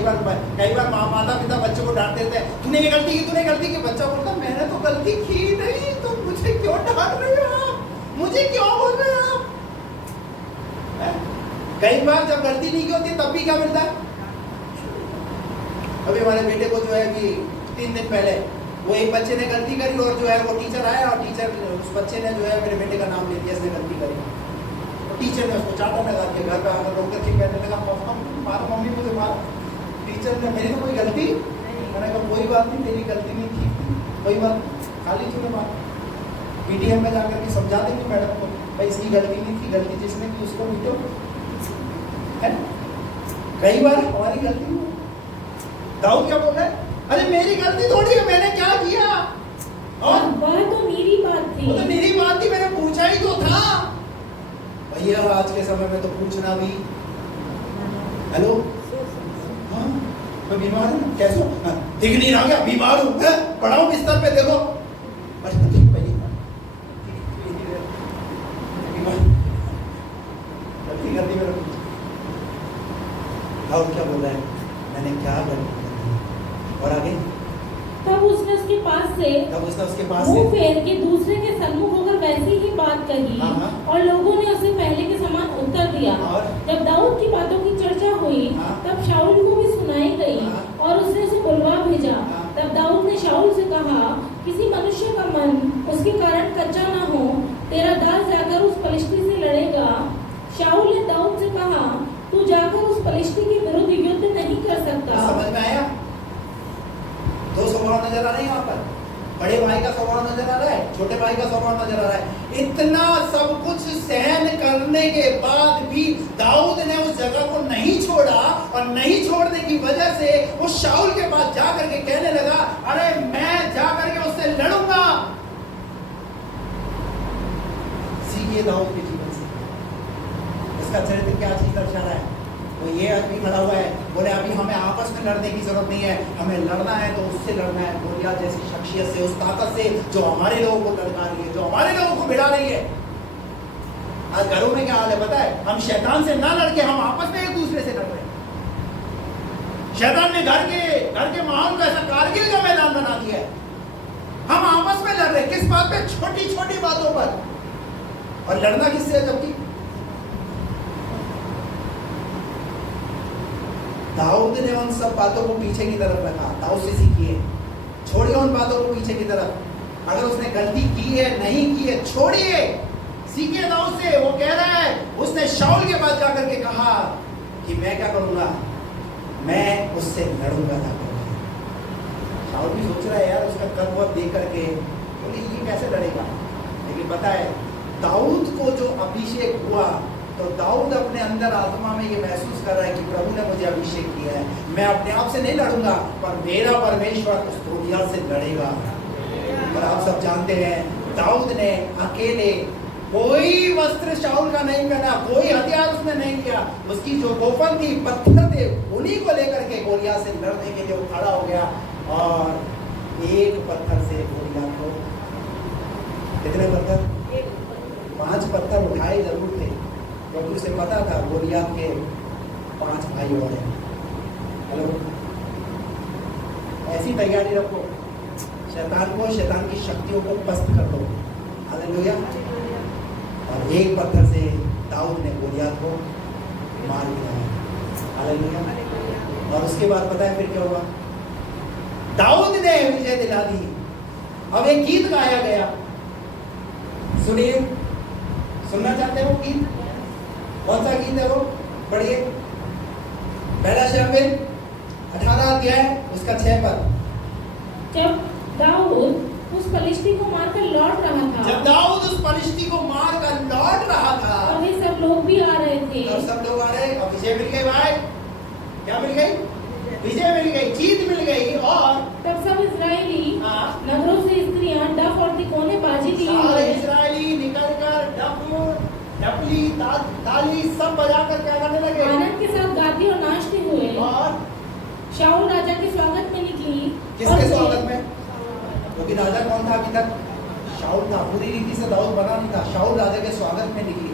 बार माता पिता बच्चों को डांट देते हैं, तूने ये गलती की, तूने गलती की। बच्चा बोलता मैंने तो गलती की नहीं, तो मुझे क्यों डांट रहे हो आप? मुझे क्यों बोल रहे हो आप? कई बार जब गलती नहीं की होती तब भी क्या मिलता है? अभी हमारे बेटे को जो है कि 3 दिन पहले वो एक बच्चे ने गलती करी, और जो है वो टीचर आया, और टीचर उस बच्चे ने जो है मेरे बेटे का नाम ले लिया, इसने गलती करी। तो टीचर ने उसको चाटा लगा दिया, घर पे आकर रोक करके कहने लगा, मारो मम्मी मुझे मारो। टीचर ने, मेरी तो कोई गलती, मैंने कहा कोई बात नहीं, तेरी गलती नहीं थी, कोई बात, खाली तूने मार। पीटीएम में जाकर के समझा देंगे मैडम को, भाई इसकी गलती नहीं थी, गलती जिसने की उसको पीटो। कई बार हमारी गलती हो। दाऊद क्या बोल रहा है? अरे मेरी गलती थोड़ी है, मैंने क्या किया? और वह तो मेरी बात थी, वो तो मेरी बात थी, मैंने पूछा ही तो था। भैया आज के समय में तो पूछना भी, हेलो हाँ मैं बीमार हूँ, कैसे दिख नहीं रहा क्या? बीमार हूँ, पड़ा हूँ बिस्तर पे, देखो। तब उसने उसके पास मुंह से फेर के दूसरे के सन्मुख होकर वैसी ही बात कही हाँ। और लोगों ने उसे पहले के समान उत्तर दिया। और जब दाऊद की बातों की चर्चा हुई हाँ। तब शाऊल को भी सुनाई गई हाँ। और उसने उसे बुलवा भेजा। हाँ। तब दाऊद ने शाऊल से कहा, किसी मनुष्य का मन उसके कारण कच्चा न हो, तेरा दास जाकर उस पलिश्ती से लड़ेगा। शाऊल ने दाऊद से कहा, तू जाकर उस पलिश्ती के विरुद्ध युद्ध नहीं कर सकता। समझ में आया? दो स्वभाव नजर आ रहे हैं यहाँ पर। बड़े भाई का स्वभाव नजर आ रहा है, छोटे भाई का स्वभाव नजर आ रहा है। इतना सब कुछ सहन करने के बाद भी दाऊद ने उस जगह को नहीं छोड़ा, और नहीं छोड़ने की वजह से वो शाऊल के पास जाकर के कहने लगा, अरे मैं जाकर के उससे लड़ूंगा। सीखिए दाऊद के जीवन से, उसका चरित्र क्या चीज दर्शा रहा है। वो ये आदमी खड़ा हुआ है, बोले अभी हमें आपस में लड़ने की जरूरत नहीं है, हमें लड़ना है तो उससे लड़ना है, गोलियत जैसी शख्सियत से, उस ताकत से जो हमारे लोगों को लड़का रही है, जो हमारे लोगों को भिड़ा रही है। आज घरों में क्या हाल है पता है? हम शैतान से ना लड़के हम आपस में एक दूसरे से लड़ रहे हैं। शैतान ने घर के माहौल को ऐसा कारगिल का मैदान बना दिया है। हम आपस में लड़ रहे हैं, किस बात पे? छोटी छोटी बातों पर। और लड़ना किससे है? जबकि दाऊद ने उन सब बातों को पीछे की तरफ रखा। दाऊद से सीखिए, छोड़िए उन बातों को पीछे की तरफ। अगर उसने गलती की है, नहीं की है, छोड़िए, सीखिए दाऊद से। वो कह रहा है, उसने शाऊल के पास जाकर के कहा कि मैं क्या करूंगा, मैं उससे लड़ूंगा जाकर। शाऊल भी सोच रहा है यार, उसका कद वद देख करके बोले ये कैसे लड़ेगा। लेकिन पता है दाऊद को जो अभिषेक हुआ, तो दाऊद अपने अंदर आत्मा में ये महसूस कर रहा है कि प्रभु ने मुझे अभिषेक किया है, मैं अपने आप से नहीं लड़ूंगा, पर मेरा परमेश्वर उस गोलियत से लड़ेगा। और आप सब जानते हैं दाऊद ने अकेले कोई वस्त्र शाऊल का नहीं पहना, कोई हथियार उसने नहीं लिया। उसकी जो गोफन थी, पत्थर थे, उन्हीं को लेकर के गोलियत से लड़ने के लिए वो खड़ा हो गया। और एक पत्थर से गोलियत को, कितने पत्थर? 5 पत्थर उठाए जरूर थे, क्योंकि उसे पता था गोलियत के 5 भाई और हैं। हेलो, ऐसी तैयारी रखो, शैतान की शक्तियों को पस्त कर दो। हालेलुया। और एक पत्थर से दाऊद ने गोलियत को मार दिया। हालेलुया। और उसके बाद पता है फिर क्या हुआ? दाऊद ने विजय दिला दी। अब एक गीत गाया गया, सुनिए। सुनना चाहते हो गीत? कौन सा गीत है वो? पढ़िए। पहला शमूएल 18 अध्याय उसका 6 पद। जब दाऊद उस पलिश्ती को मारकर लौट रहा था, जब दाऊद उस पलिश्ती को मारकर लौट रहा था, और वे सब लोग भी आ रहे थे। और सब लोग आ रहे, और विजय मिल गई भाई। क्या मिल गई? विजय मिल गई, जीत मिल गई। और तब सब इस्राएली हाँ, नगरों से स्त्रियां डफ और तिकोने बाजी लिए सारे हुए इस्राएली निकलकर डपली ताली सब बजाकर क्या करने लगे? आनंद के साथ गाती और नाचते हुए और शाऊल राजा के स्वागत में निकली। किसके स्वागत में? क्योंकि राजा कौन था अभी तक? शाऊल था। पूरी रीति से दाऊद बना नहीं था। शाऊल राजा के स्वागत में निकली।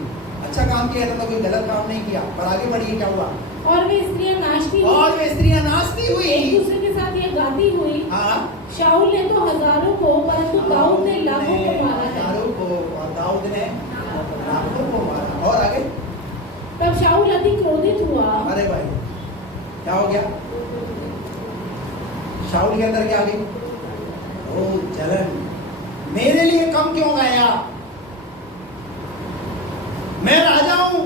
अच्छा काम किया था, कोई गलत काम नहीं किया। पर आगे बढ़िए, क्या हुआ? और वे स्त्रियां नाचती हुई, और वे स्त्रियां नाचती हुई, एक दूसरे के साथ ये गाती हुई, हाँ, शाऊल ने तो हजारों को, परंतु दाऊद ने लाखों को मारा है। हजारों को, और दाऊद ने लाखों को मारा। और आगे? तब शाऊल अति क्रोधित हुआ। अरे भाई, क्या हो गया? शाऊल के अंदर क्या आ गई? ओ जलन, मेरे लिए कम क्यों गाया? मैं राजा हूं,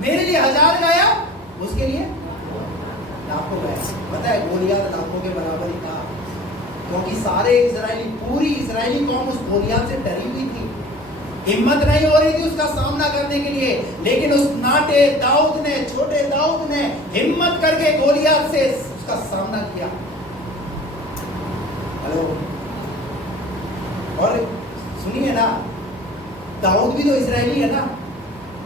मेरे लिए 1000 गाया, उसके लिए लाखों गाया। पता है गोलियत लाखों के बराबर ही था, क्योंकि सारे इजरायली, पूरी इजरायली कौम उस गोलियत से डरी हुई थी। हिम्मत नहीं हो रही थी उसका सामना करने के लिए। लेकिन उस नाटे दाऊद ने, छोटे दाऊद ने हिम्मत करके गोलियत से उसका सामना किया। हेलो, और सुनिए ना, दाऊद भी तो इजरायली है ना।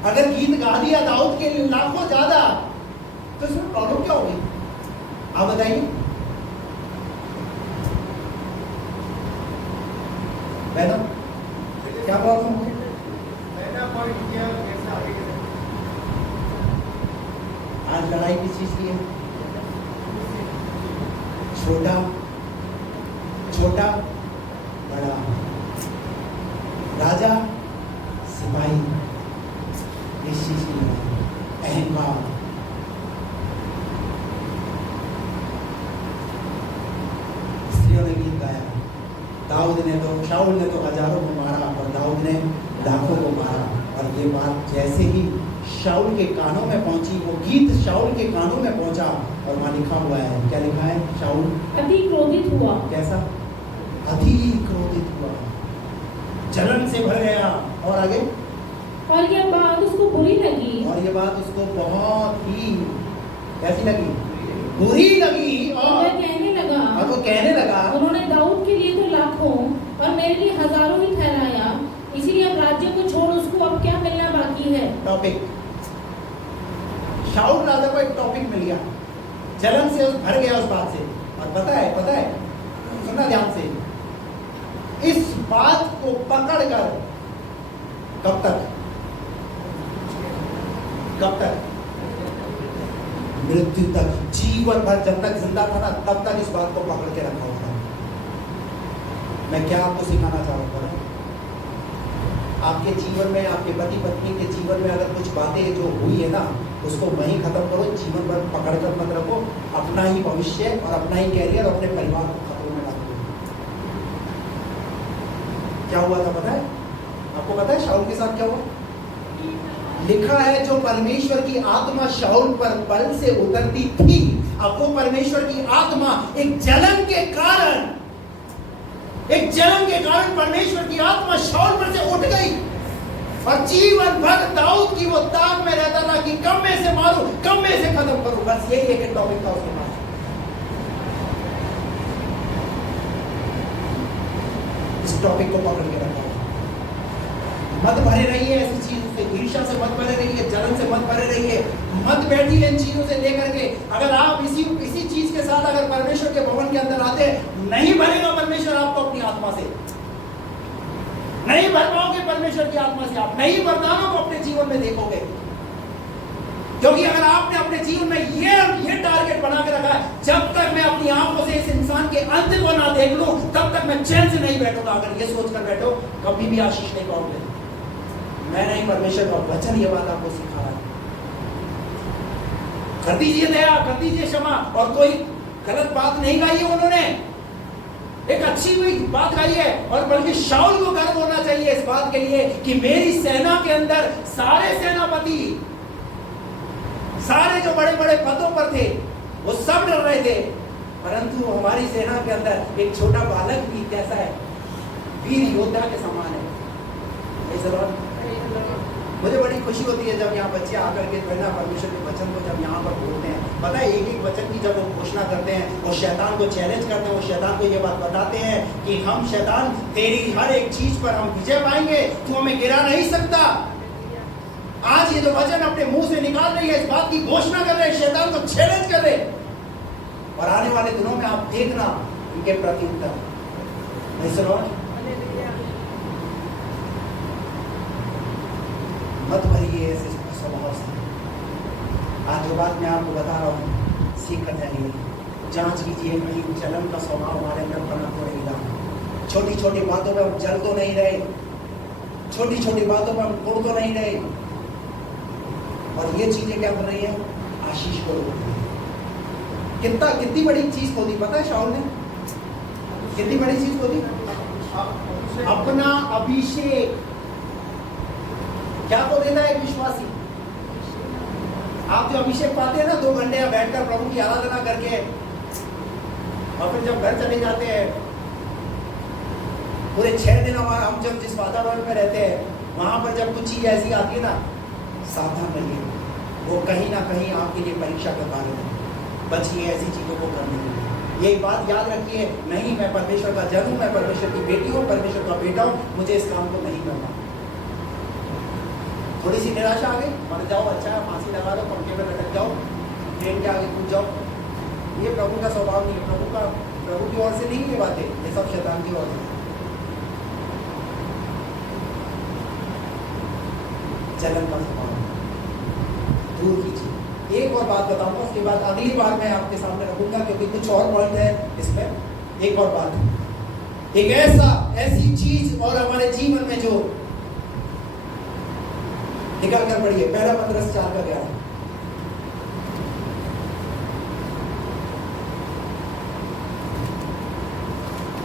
अगर गीत गा दिया दाऊद के लिए लाखों ज्यादा, तो इसमें प्रॉब्लम क्या होगी? आप बताइए। बहनों, क्या प्रॉब्लम होगी? आज लड़ाई किस चीज की है? छोटा छोटा बड़ा, शाऊल ने तो हजारों को मारा और दाऊद ने लाखों को मारा। और ये बात जैसे ही शाऊल के कानों में पहुंची, वो गीत शाऊल के कानों में पहुंचा, और वहां लिखा हुआ है, क्या लिखा है? शाऊल अति क्रोधित हुआ। कैसा? अति क्रोधित हुआ, जलन से भर गया। और आगे, और यह बात उसको बुरी लगी। और ये बात उसको बहुत ही कैसी लगी? बुरी लगी। और वह कहने लगा, और वो कहने लगा, उन्होंने दाऊद के लिए तो लाखों और मेरे लिए हजारों ही ठहराया, इसलिए अब राज्य को छोड़ उसको अब क्या मिलना बाकी है। टॉपिक, शाऊल राजा को एक टॉपिक मिल गया, जलन से भर गया उस बात से। और पता है सुनना ध्यान से, इस बात को पकड़कर कब तक? मृत्यु तक, जीवन भर, जब तक जिंदा था ना तब तक इस बात को पकड़ के रखा हुआ था। मैं क्या आपको सिखाना चाहूंगा ना, आपके जीवन में, आपके पति पत्नी के जीवन में अगर कुछ बातें जो हुई है ना, उसको वहीं खत्म करो, जीवन भर पकड़कर मत रखो। अपना ही भविष्य और अपना ही कैरियर, अपने परिवार को खतरे में डाल दो। क्या हुआ था पता है आपको? पता है शाऊल के साथ क्या हुआ? लिखा है, जो परमेश्वर की आत्मा शाऊल पर बल से उतरती थी, अब वो परमेश्वर की आत्मा एक जलन के कारण परमेश्वर की आत्मा शाऊल पर से उठ गई। और जीवन भर दाऊद की वो ताक में रहता था कि कब में से मारूं, कब में से खत्म करूं। बस यही एक टॉपिक था उसके पास। इस टॉपिक को पकड़ के रखा। मत भरे रहिए ऐसी चीजों से, ईर्ष्या से मत भरे रहिए, जलन से मत भरे रहिए, मत बैठिए इन चीजों से लेकर के। अगर आप इसी चीज के साथ अगर परमेश्वर के भवन के अंदर आते, नहीं भरेगा परमेश्वर आपको अपनी आत्मा से, नहीं भर पाओगे परमेश्वर की आत्मा से, आप नहीं वरदानों को अपने जीवन में देखोगे। क्योंकि अगर आपने अपने जीवन में ये टारगेट बना के रखा है, जब तक मैं अपनी आंखों से इस इंसान के अंत को ना देख लूं, तब तक मैं चैन से नहीं बैठूंगा। अगर ये सोचकर बैठो, कभी भी आशीष नहीं पाओगे। मैं नहीं, परमेश्वर का वचन ये बात आपको सिखा रहा है। कर दीजिए दया, कर दीजिए क्षमा। और कोई गलत बात नहीं गाई है उन्होंने, एक अच्छी हुई बात गाई है। और बल्कि शाऊल को गर्व होना चाहिए इस बात के लिए कि मेरी सेना के अंदर सारे सेनापति, सारे जो बड़े बड़े पदों पर थे, वो सब डर रहे थे, परंतु हमारी सेना के अंदर एक छोटा बालक भी कैसा है? वीर योद्धा के समान है। मुझे बड़ी खुशी होती है जब यहाँ बच्चे आकर के जो है ना परमेश्वर के वचन को जब यहाँ पर बोलते हैं। पता है, एक एक वचन की जब वो घोषणा करते हैं और शैतान को चैलेंज करते हैं, वो शैतान को ये बात बताते हैं कि हम शैतान तेरी हर एक चीज पर हम विजय पाएंगे, तू हमें गिरा नहीं सकता। आज ये जो वचन अपने मुंह से निकाल रही है, इस बात की घोषणा कर रहे हैं, शैतान को चैलेंज कर रहे हैं। और आने वाले दिनों में आप देखना इनके प्रति उत्तर। मत भरिए ऐसे स्वभाव से। आज जो बात मैं आपको बता रहा हूँ, सीख कर जाइए, जांच कीजिए कहीं जलन का स्वभाव हमारे अंदर बना तो नहीं रहा। छोटी छोटी बातों पर हम जल तो नहीं रहे, छोटी छोटी बातों पर हम तोड़ तो नहीं रहे, और ये चीजें क्या कर रही है? आशीष को रोक रही है। कितनी बड़ी चीज खोदी पता है शाऊल ने? कितनी बड़ी चीज खोदी? अपना अभिषेक। क्या को देता है एक विश्वासी? आप जो अभिषेक पाते हैं ना 2 घंटे बैठकर प्रभु की आराधना करके, और फिर जब घर चले जाते हैं, पूरे 6 दिन हम जब जिस वातावरण में रहते हैं, वहां पर जब कुछ चीज ऐसी आती है ना, सावधान रहिए, वो कहीं ना कहीं आपके लिए परीक्षा का कारण है। बचिए ऐसी चीजों को करने के लिए। ये बात याद रखिए, नहीं मैं परमेश्वर का जन हूं, मैं परमेश्वर की बेटी हूं, परमेश्वर का बेटा हूं, मुझे इस काम को नहीं करना। थोड़ी सी निराशा आ गई, मर जाओ, अच्छा है, फांसी लगा दो, पंखे में लटक जाओ, ट्रेन के आगे कूद जाओ। ये प्रभु का स्वभाव नहीं है। प्रभु की ओर से नहीं ये बातें, ये सब शैतान की ओर से। जलन का स्वभाव दूर कीजिए। एक और बात बताऊंगा, उसके बाद अगली बार मैं आपके सामने रखूंगा, क्योंकि कुछ और पॉइंट है इसमें। एक और बात, एक ऐसी चीज और हमारे जीवन में जो निकल कर पड़ी है। 1 पतरस 4:11।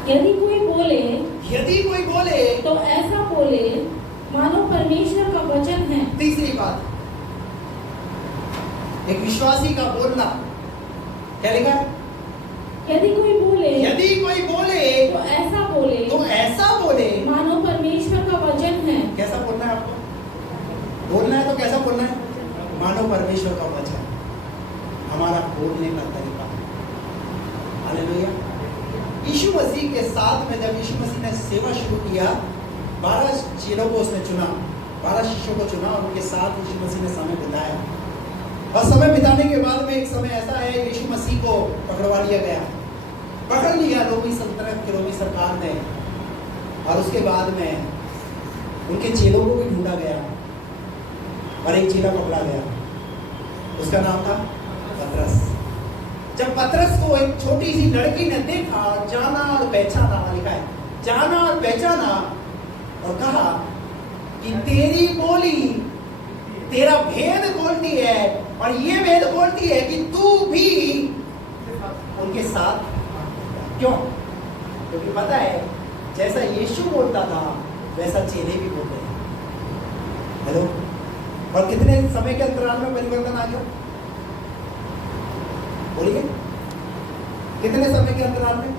यदि कोई बोले तो ऐसा बोले मानो परमेश्वर का वचन है। तीसरी बात, एक विश्वासी का बोलना क्या लिखा है? यदि कोई बोले यदि कोई बोले तो ऐसा बोले मानो परमेश्वर का वचन है। कैसा बोलना है आपको? बोलना है तो कैसा बोलना है? मानो परमेश्वर का वचन। हमारा बोलने का तरीका। हालेलुया। यीशु मसीह के साथ में जब यीशु मसीह ने सेवा शुरू किया, 12 चेलों को उसने चुना, 12 शिष्यों को चुना और उनके साथ यीशु मसीह ने समय बिताया। और समय बिताने के बाद में एक समय ऐसा है, यीशु मसीह को पकड़वा लिया गया, पकड़ लिया रोमी सल्तनत के रोमी सरकार ने। और उसके बाद में उनके चेलों को भी ढूंढा गया और एक चेला पकड़ा गया, उसका नाम था पतरस। जब पतरस को एक छोटी सी लड़की ने देखा, जाना और पहचाना, लिखा है जाना और पहचाना, और कहा कि तेरी बोली तेरा भेद खोलती है, और ये भेद खोलती है कि तू भी उनके साथ। क्यों? क्योंकि पता है जैसा यीशु बोलता था वैसा चेले भी बोलते हैं। हेलो। और कितने समय के अंतराल में परिवर्तन आ गया? बोलिए, कितने समय के अंतराल में?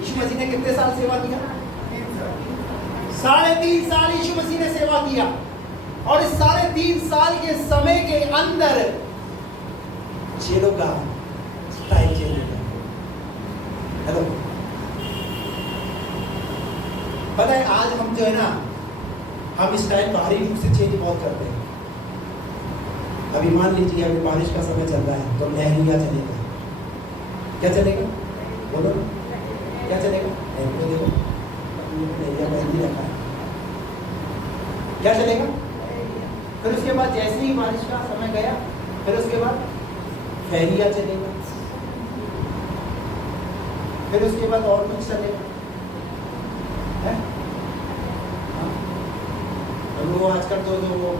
यीशु मसीह ने कितने साल सेवा किया? 3.5 साल यीशु मसीह ने सेवा किया। और इस 3.5 साल के समय के अंदर चेलों का स्टाइल चेंज हो गया। हेलो। पता है आज हम जो है ना, हम स्टाइल बाहरी रूप से चेंज बहुत करते हैं। अभी मान लीजिए अभी बारिश का समय चल रहा है तो लहरिया चलेगा। क्या चलेगा? बोलो क्या चलेगा? देखो लहरिया पहन रखा है। क्या चलेगा? फिर उसके बाद जैसे ही बारिश का समय गया, फिर उसके बाद फहरिया चलेगा, फिर उसके बाद और कुछ चलेगा है? वो आजकल तो जो वो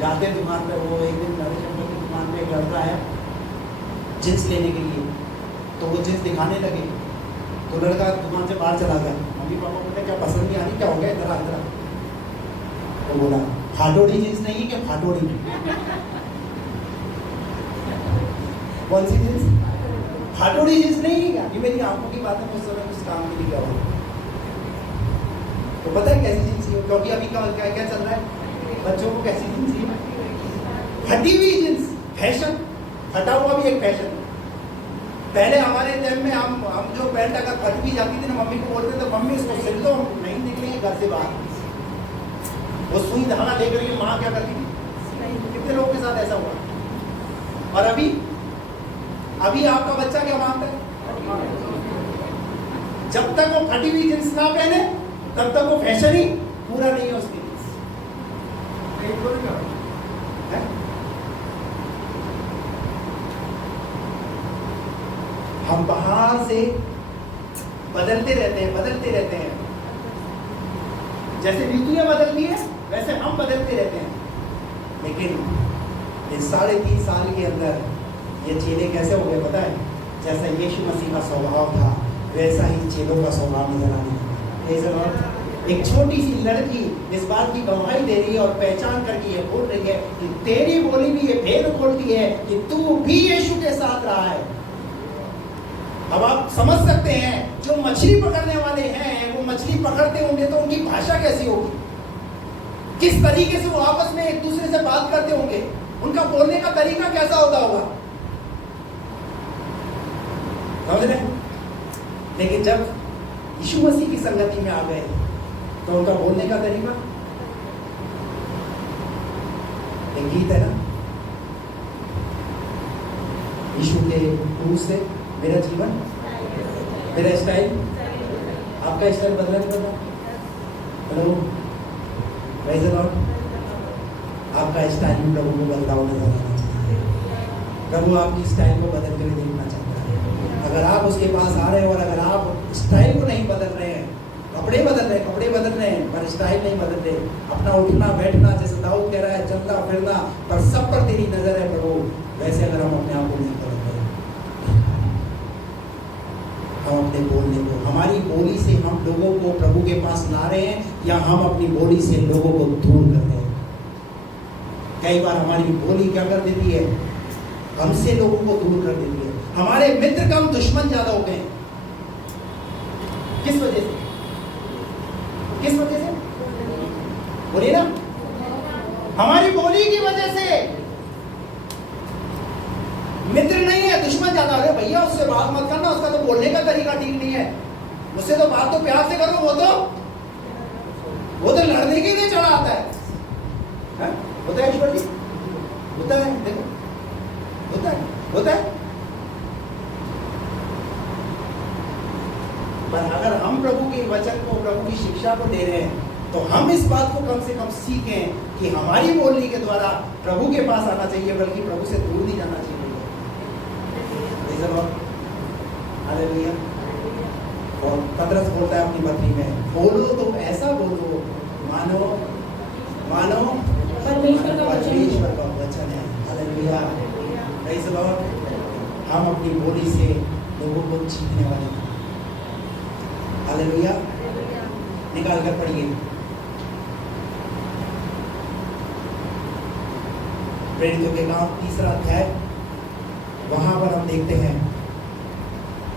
जाते हैं दुकान पे, वो एक दिन रविशंकर की दुकान पे एक लड़का है जींस लेने के लिए, तो वो जींस दिखाने लगे तो लड़का दुकान से बाहर चला गया। मम्मी पापा बोलते क्या पसंद नहीं आ रही? क्या हो गया? इधर तो बोला फाटोड़ी जींस नहीं है क्या? फाटोड़ी कौन सी जींस? फाटोड़ी जींस नहीं है क्या? ये मेरी आंखों की बात है, उस समय कुछ काम के लिए क्या हो। तो पता है कैसी जींस है? क्योंकि अभी क्या चल रहा है बच्चों को? कैसी जींस है? फटी हुई जींस। फैशन, फटा हुआ भी एक फैशन। पहले हमारे टाइम में हम जो पैंट अगर फट भी जाती थी ना, मम्मी को बोलते थे मम्मी इसको सिल दो, नहीं निकलेंगे घर से बाहर। वो सुई धागा लेकर के माँ क्या करती थी? कितने लोगों के साथ ऐसा हुआ। और अभी आपका बच्चा क्या मांगता है? जब तक वो फटी हुई जींस ना पहने तब तक वो फैशन ही पूरा नहीं है उसके। हम बाहर से बदलते रहते हैं। जैसे ऋतुएं बदलती है वैसे हम बदलते रहते हैं। लेकिन इस 3.5 साल के अंदर ये चेले कैसे हो गए पता है? जैसा यीशु मसीह का स्वभाव था वैसा ही चेलों का स्वभाव नजर आने लगा। एक छोटी सी लड़की इस बात की गवाही दे रही है और पहचान करके ये बोल रही है कि तेरी बोली भी ये भेद खोलती है कि तू भी यीशु के साथ रहा है। अब आप समझ सकते हैं जो मछली पकड़ने वाले हैं वो मछली पकड़ते होंगे तो उनकी भाषा कैसी होगी, किस तरीके से वो आपस में एक दूसरे से बात करते होंगे, उनका बोलने का तरीका कैसा होता होगा, समझ रहे? लेकिन जब यीशु मसीह की संगति में आ गए तो उनका बोलने का तरीका, एक गीत है ना, यीशु के क्रूस से मेरा जीवन, मेरा स्टाइल, आपका स्टाइल बदला नहीं बदला? Hello, praise the Lord. आपका स्टाइल में प्रभु को बदलाव नजर आना चाहिए। प्रभु आपकी स्टाइल को बदलते हुए देखना चाहता है। अगर आप उसके पास आ रहे हैं और अगर आप स्टाइल को नहीं बदल रहे हैं, कपड़े बदल रहे हैं पर स्टाइल नहीं बदल रहे, अपना उठना बैठना जैसे दाऊद कह रहा है चलना फिरना पर सब पर तेरी नजर है प्रभु, वैसे अगर हम अपने आप को नहीं बदल रहे, हम अपने बोलने को, हमारी बोली से हम लोगों को प्रभु के पास ला रहे हैं या हम अपनी बोली से लोगों को दूर कर रहे हैं। कई बार हमारी बोली क्या कर देती है, हमसे लोगों को दूर कर देती है। हमारे मित्र कम दुश्मन ज्यादा हो गए। किस वजह से? किस वजह से? बोलिए ना, हमारी बोली की वजह से। मित्र नहीं है, दुश्मन ज्यादा। अरे भैया उससे बात मत करना, उसका तो बोलने का तरीका ठीक नहीं है, उससे तो बात तो प्यार से करो। वो तो लड़ने के लिए चढ़ा आता है। होता है ईश्वर जी, होता है, देखो होता है। पर अगर हम प्रभु के वचन को, प्रभु की शिक्षा को दे रहे हैं, तो हम इस बात को कम से कम सीखें कि हमारी बोलने के द्वारा प्रभु के पास आना चाहिए, बल्कि प्रभु से दूर नहीं जाना चाहिए। हालेलुया। और पतरस बोलता है अपनी पत्री में, बोलो तो ऐसा बोलो मानो परमेश्वर का वचन है। हालेलुया। Praise the Lord. हम अपनी बोली से लोगों को जीतने वाले हैं। हालेलुया। निकाल कर पढ़िए प्रेरितों के काम 3 अध्याय। वहां पर हम देखते हैं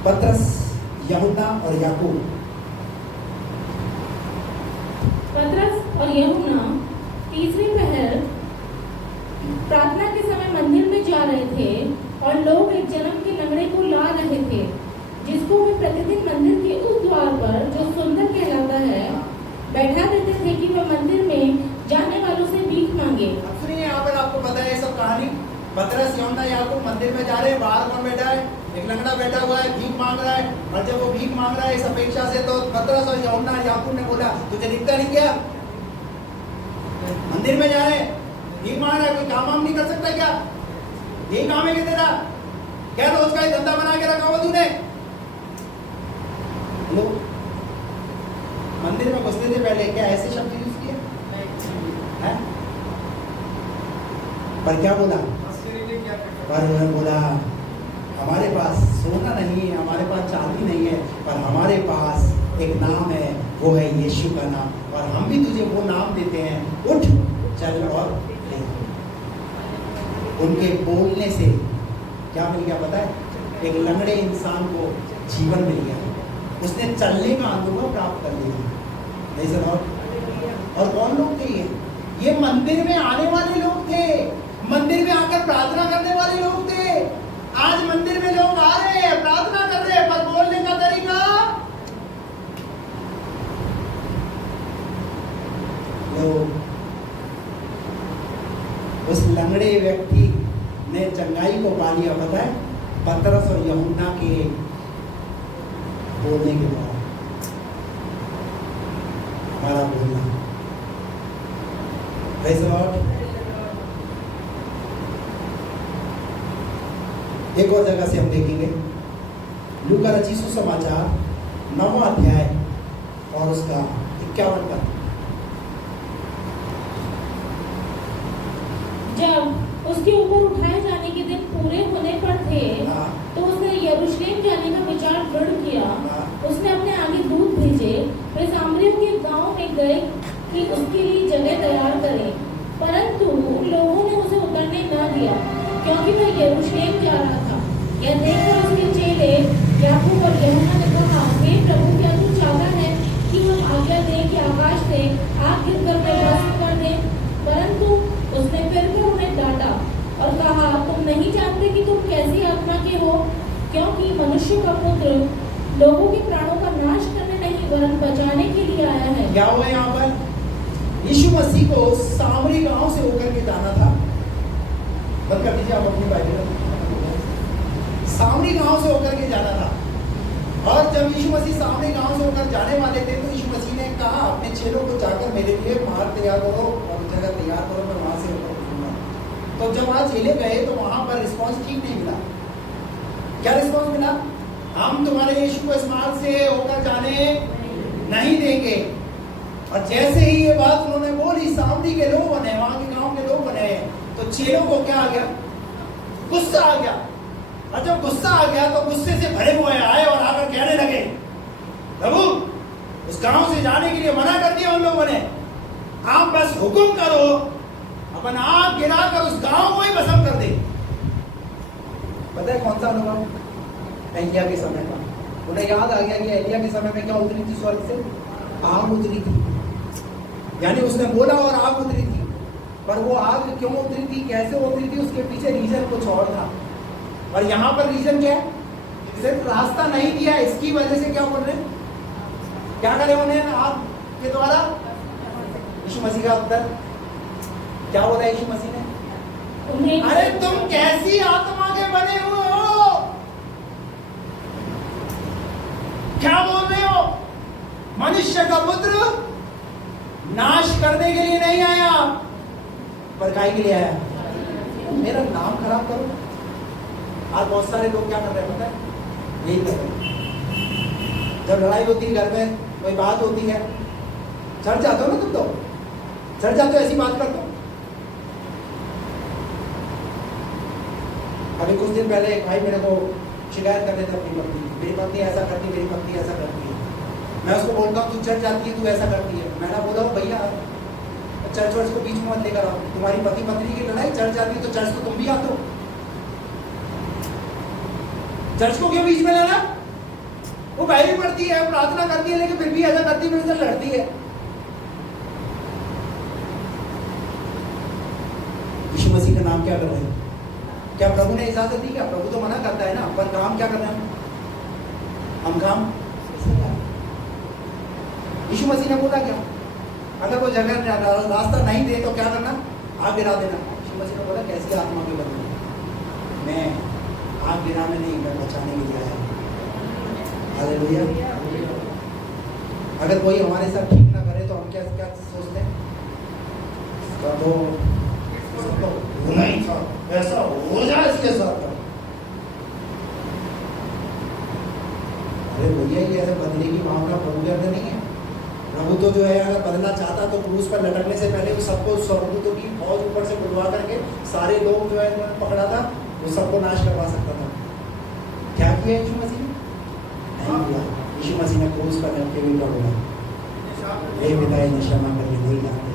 पतरस, यूहन्ना और याकूब। पतरस और यूहन्ना तीसरी पहर प्रार्थना के समय मंदिर में जा रहे थे और लोग एक जन्म के लंगड़े को ला रहे थे, जिसको वे प्रतिदिन मंदिर के उस द्वार पर, जो सुंदर कहलाता है, बैठा देते थे कि वह मंदिर में जाने वालों से भीख मांगे। अब सुनिए, यहाँ पर आपको पता है सब कहानी। पतरस, यूहन्ना, याकूब मंदिर में जा रहे हैं। बाहर कौन बैठा है? एक लंगड़ा बैठा हुआ है, भीख मांग रहा है। और जब वो भीख मांग रहा है इस अपेक्षा से, तो पतरस और यूहन्ना, याकूब ने बोला, तुझे दिखता नहीं क्या? मंदिर में जा रहे हैं, भीख मांग रहा है, कोई काम नहीं कर सकता क्या? यही काम है कि तेरा? क्या रोज का ही धंधा बना के रखा हुआ तूने? लो, मंदिर में घुसने से पहले क्या ऐसे शब्द यूज किए हैं? पर क्या बोला? पर उन्होंने बोला, हमारे पास सोना नहीं है, हमारे पास चांदी नहीं है, पर हमारे पास एक नाम है, वो है यीशु का नाम, और हम भी तुझे वो नाम देते हैं, उठ चल और ले। उनके बोलने से क्या मिल गया पता है? एक लंगड़े इंसान को जीवन मिल गया, उसने चलने का अनुभव प्राप्त कर लिया। और कौन लोग थे ये मंदिर में आने वाले लोग थे, मंदिर में आकर प्रार्थना करने वाले लोग थे। आज मंदिर में लोग आ रहे हैं, प्रार्थना कर रहे हैं, पर बोलने का तरीका उस लंगड़े व्यक्ति ने चंगाई को पा लिया, पता है? पतरस और यूहन्ना के बोलने के द्वारा। हमारा बोलना, प्रेज़ द लॉर्ड। एक और जगह से हम देखेंगे, लूका रचित सुसमाचार 9वां अध्याय और उसका 51 पद। जब उसके ऊपर उठाए जाने के दिन पूरे होने पर थे, तो उसने यरूशलेम जाने का विचार दृढ़ किया। उसने अपने आगे दूत भेजे, वे सामरियों के गांव में गए कि उसके लिए जगह तैयार करें, परंतु लोगों ने उसे उतरने न दिया, क्योंकि वह यरूशलेम जा रहा था। यह देखकर उसके चेले याकूब और यूहन्ना ने कहा, हे प्रभु, क्या तू चाहता है कि हम आज्ञा दें कि आकाश से आग गिरकर मैं भस्म कर दें? परंतु उसने फिर भी उन्हें डांटा और कहा, तुम नहीं जानते कि तुम कैसी आत्मा के हो, क्योंकि मनुष्य का पुत्र लोगों के प्राणों का नाश करने नहीं वरन बचाने के लिए आया है। क्या हुआ यहाँ पर? यीशु मसीह को सामरी गांव से होकर के जाना था। बंद कर दीजिए आप अपनी बाइबल। सामरी गांव से होकर के जाना था, और जब यीशु मसीह सामरी गांव से होकर जाने वाले थे, तो यीशु मसीह ने कहा अपने चेलों को, जाकर मेरे लिए मार्ग तैयार करो और जगह तैयार करो, मैं वहां से होकर उठूंगा। तो जब वहां चेले गए तो वहां पर रिस्पॉन्स ठीक नहीं मिला। क्या रिस्पॉन्स मिला? हम तुम्हारे यीशु को इस मार्ग से होकर जाने नहीं देंगे। और जैसे ही ये बात उन्होंने बोली, सामरी के लोग बने, वहां के गांव के लोग बने, तो चेलों को क्या आ गया? गुस्सा आ गया। और जब गुस्सा आ गया तो गुस्से से भरे हुए आए और आकर कहने लगे, प्रभु उस गांव से जाने के लिए मना कर दिया उन लोगों ने, आप बस हुक्म करो, अपन आग गिराकर उस गांव को ही भस्म कर दे। पता है कौन सा अनुभव? एलिया के समय का। उन्हें याद आ गया कि एलिया के समय में क्या उतरी थी स्वर्ग से? आग उतरी थी। यानी उसने बोला और आग उतरी थी। पर वो आग क्यों उतरी थी, कैसे उतरी थी, उसके पीछे रीजन कुछ और था। और यहाँ पर रीजन क्या है? सिर्फ रास्ता नहीं दिया, इसकी वजह से क्या बोल रहे हैं? क्या करे उन्हें आग के द्वारा? यीशु मसीह का उत्तर क्या बोला यीशु मसीह ने? अरे तुम कैसी आत्मा के बने हुए हो, क्या बोल रहे हो? मनुष्य का पुत्र नाश करने के लिए नहीं आया, पर काय के लिए आया? मेरा नाम खराब करो। आज बहुत सारे लोग क्या कर रहे हैं पता है? यही कर रहे हैं। जब लड़ाई होती है घर में, कोई बात होती है, चढ़ जाते हो ना तुम, तो चढ़ जाते हो, ऐसी बात करते हो। अभी कुछ दिन पहले एक भाई मेरे को शिकायत कर रहे थे अपनी पत्नी, मेरी पत्नी ऐसा करती, मेरी पत्नी ऐसा करती है। मैं उसको बोलता हूँ तू चढ़ जाती है, तू ऐसा करती है। मैंने बोला भैया चर्च वर्च को बीच में मत लेकर आओ, तुम्हारी पति पत्नी की लड़ाई चढ़ जाती है तो चर्च तो तुम भी आते हो, चर्च को क्यों बीच में लाना? वो बाइबल पढ़ती है, प्रार्थना करती है, लेकिन फिर भी ऐसा करती है, मेरे से लड़ती है। यीशु मसीह का नाम क्या कर रहे हैं? क्या प्रभु ने इजाजत दी? क्या प्रभु तो मना करता है ना, पर काम क्या कर रहे हैं हम? काम यीशु मसीह ने बोला क्या? अगर वो जगह रास्ता नहीं दे तो क्या करना? आग गिरा देना। यीशु मसीह ने बोला कैसी आत्मा के बंधु, मैं आग गिराने नहीं, मैं बचाने के लिए आया। हालेलुया। अगर कोई हमारे साथ ठीक ना करे तो हम क्या क्या सोचते हैं? तो होना ही था, ऐसा हो जाए इसके साथ। अरे भैया ये ऐसे बदले की भावना प्रभु के अंदर नहीं है। प्रभु तो जो है अगर बदलना चाहता तो क्रूस पर लटकने से पहले वो सबको स्वर्गदूतों की फौज ऊपर से बुलवा करके सारे लोग जो है उन्होंने पकड़ा था, वो सबको नाश करवा सकता था। क्या किया यीशु मसीह ने? नहीं किया। यीशु मसीह ने क्रूस पर लटके हुए का बोला, हे पिता इन्हें क्षमा करके नहीं जानते।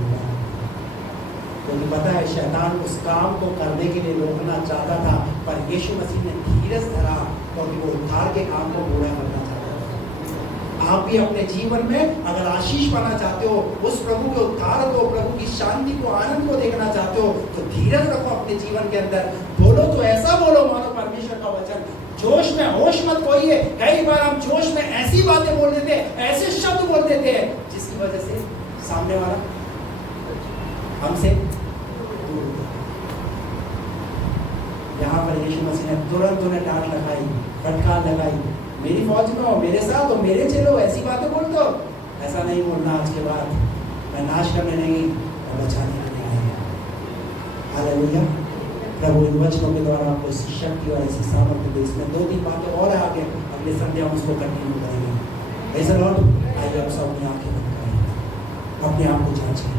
क्योंकि पता है शैतान उस काम को करने के लिए रोकना चाहता था, पर यीशु मसीह ने धीरज धरा क्योंकि वो उद्धार के काम को पूरा करना चाहता था। आप भी अपने जीवन में अगर आशीष पाना चाहते हो, उस प्रभु के उद्धार को, प्रभु की शांति को, आनंद को देखना चाहते हो, तो धीरज रखो अपने जीवन के अंदर। बोलो तो ऐसा बोलो मानो परमेश्वर का वचन। जोश में होश मत खोइए। कई बार हम जोश में ऐसी बातें बोल देते हैं, ऐसे शब्द बोल देते हैं जिसकी वजह से सामने वाला हमसे। यहाँ पर यीशु मसीह ने तुरंत उन्हें डांट लगाई, फटकार लगाई, मेरी फौज में हो, मेरे साथ हो, मेरे चलो, ऐसी बातें बोल दो। ऐसा नहीं बोलना आज के बाद। मैं नाश करने नहीं और बचाने के लिए आया। हालेलुया। प्रभु इन वचनों के द्वारा आपको ऐसी शक्ति और ऐसी सामर्थ्य दे। इसमें 2-3 बातें और आगे अगले संडे हम उसको कंटिन्यू करेंगे। ऐसा लॉर्ड आइए आप सब अपनी आंखें बंद करें, अपने आप को जांचें।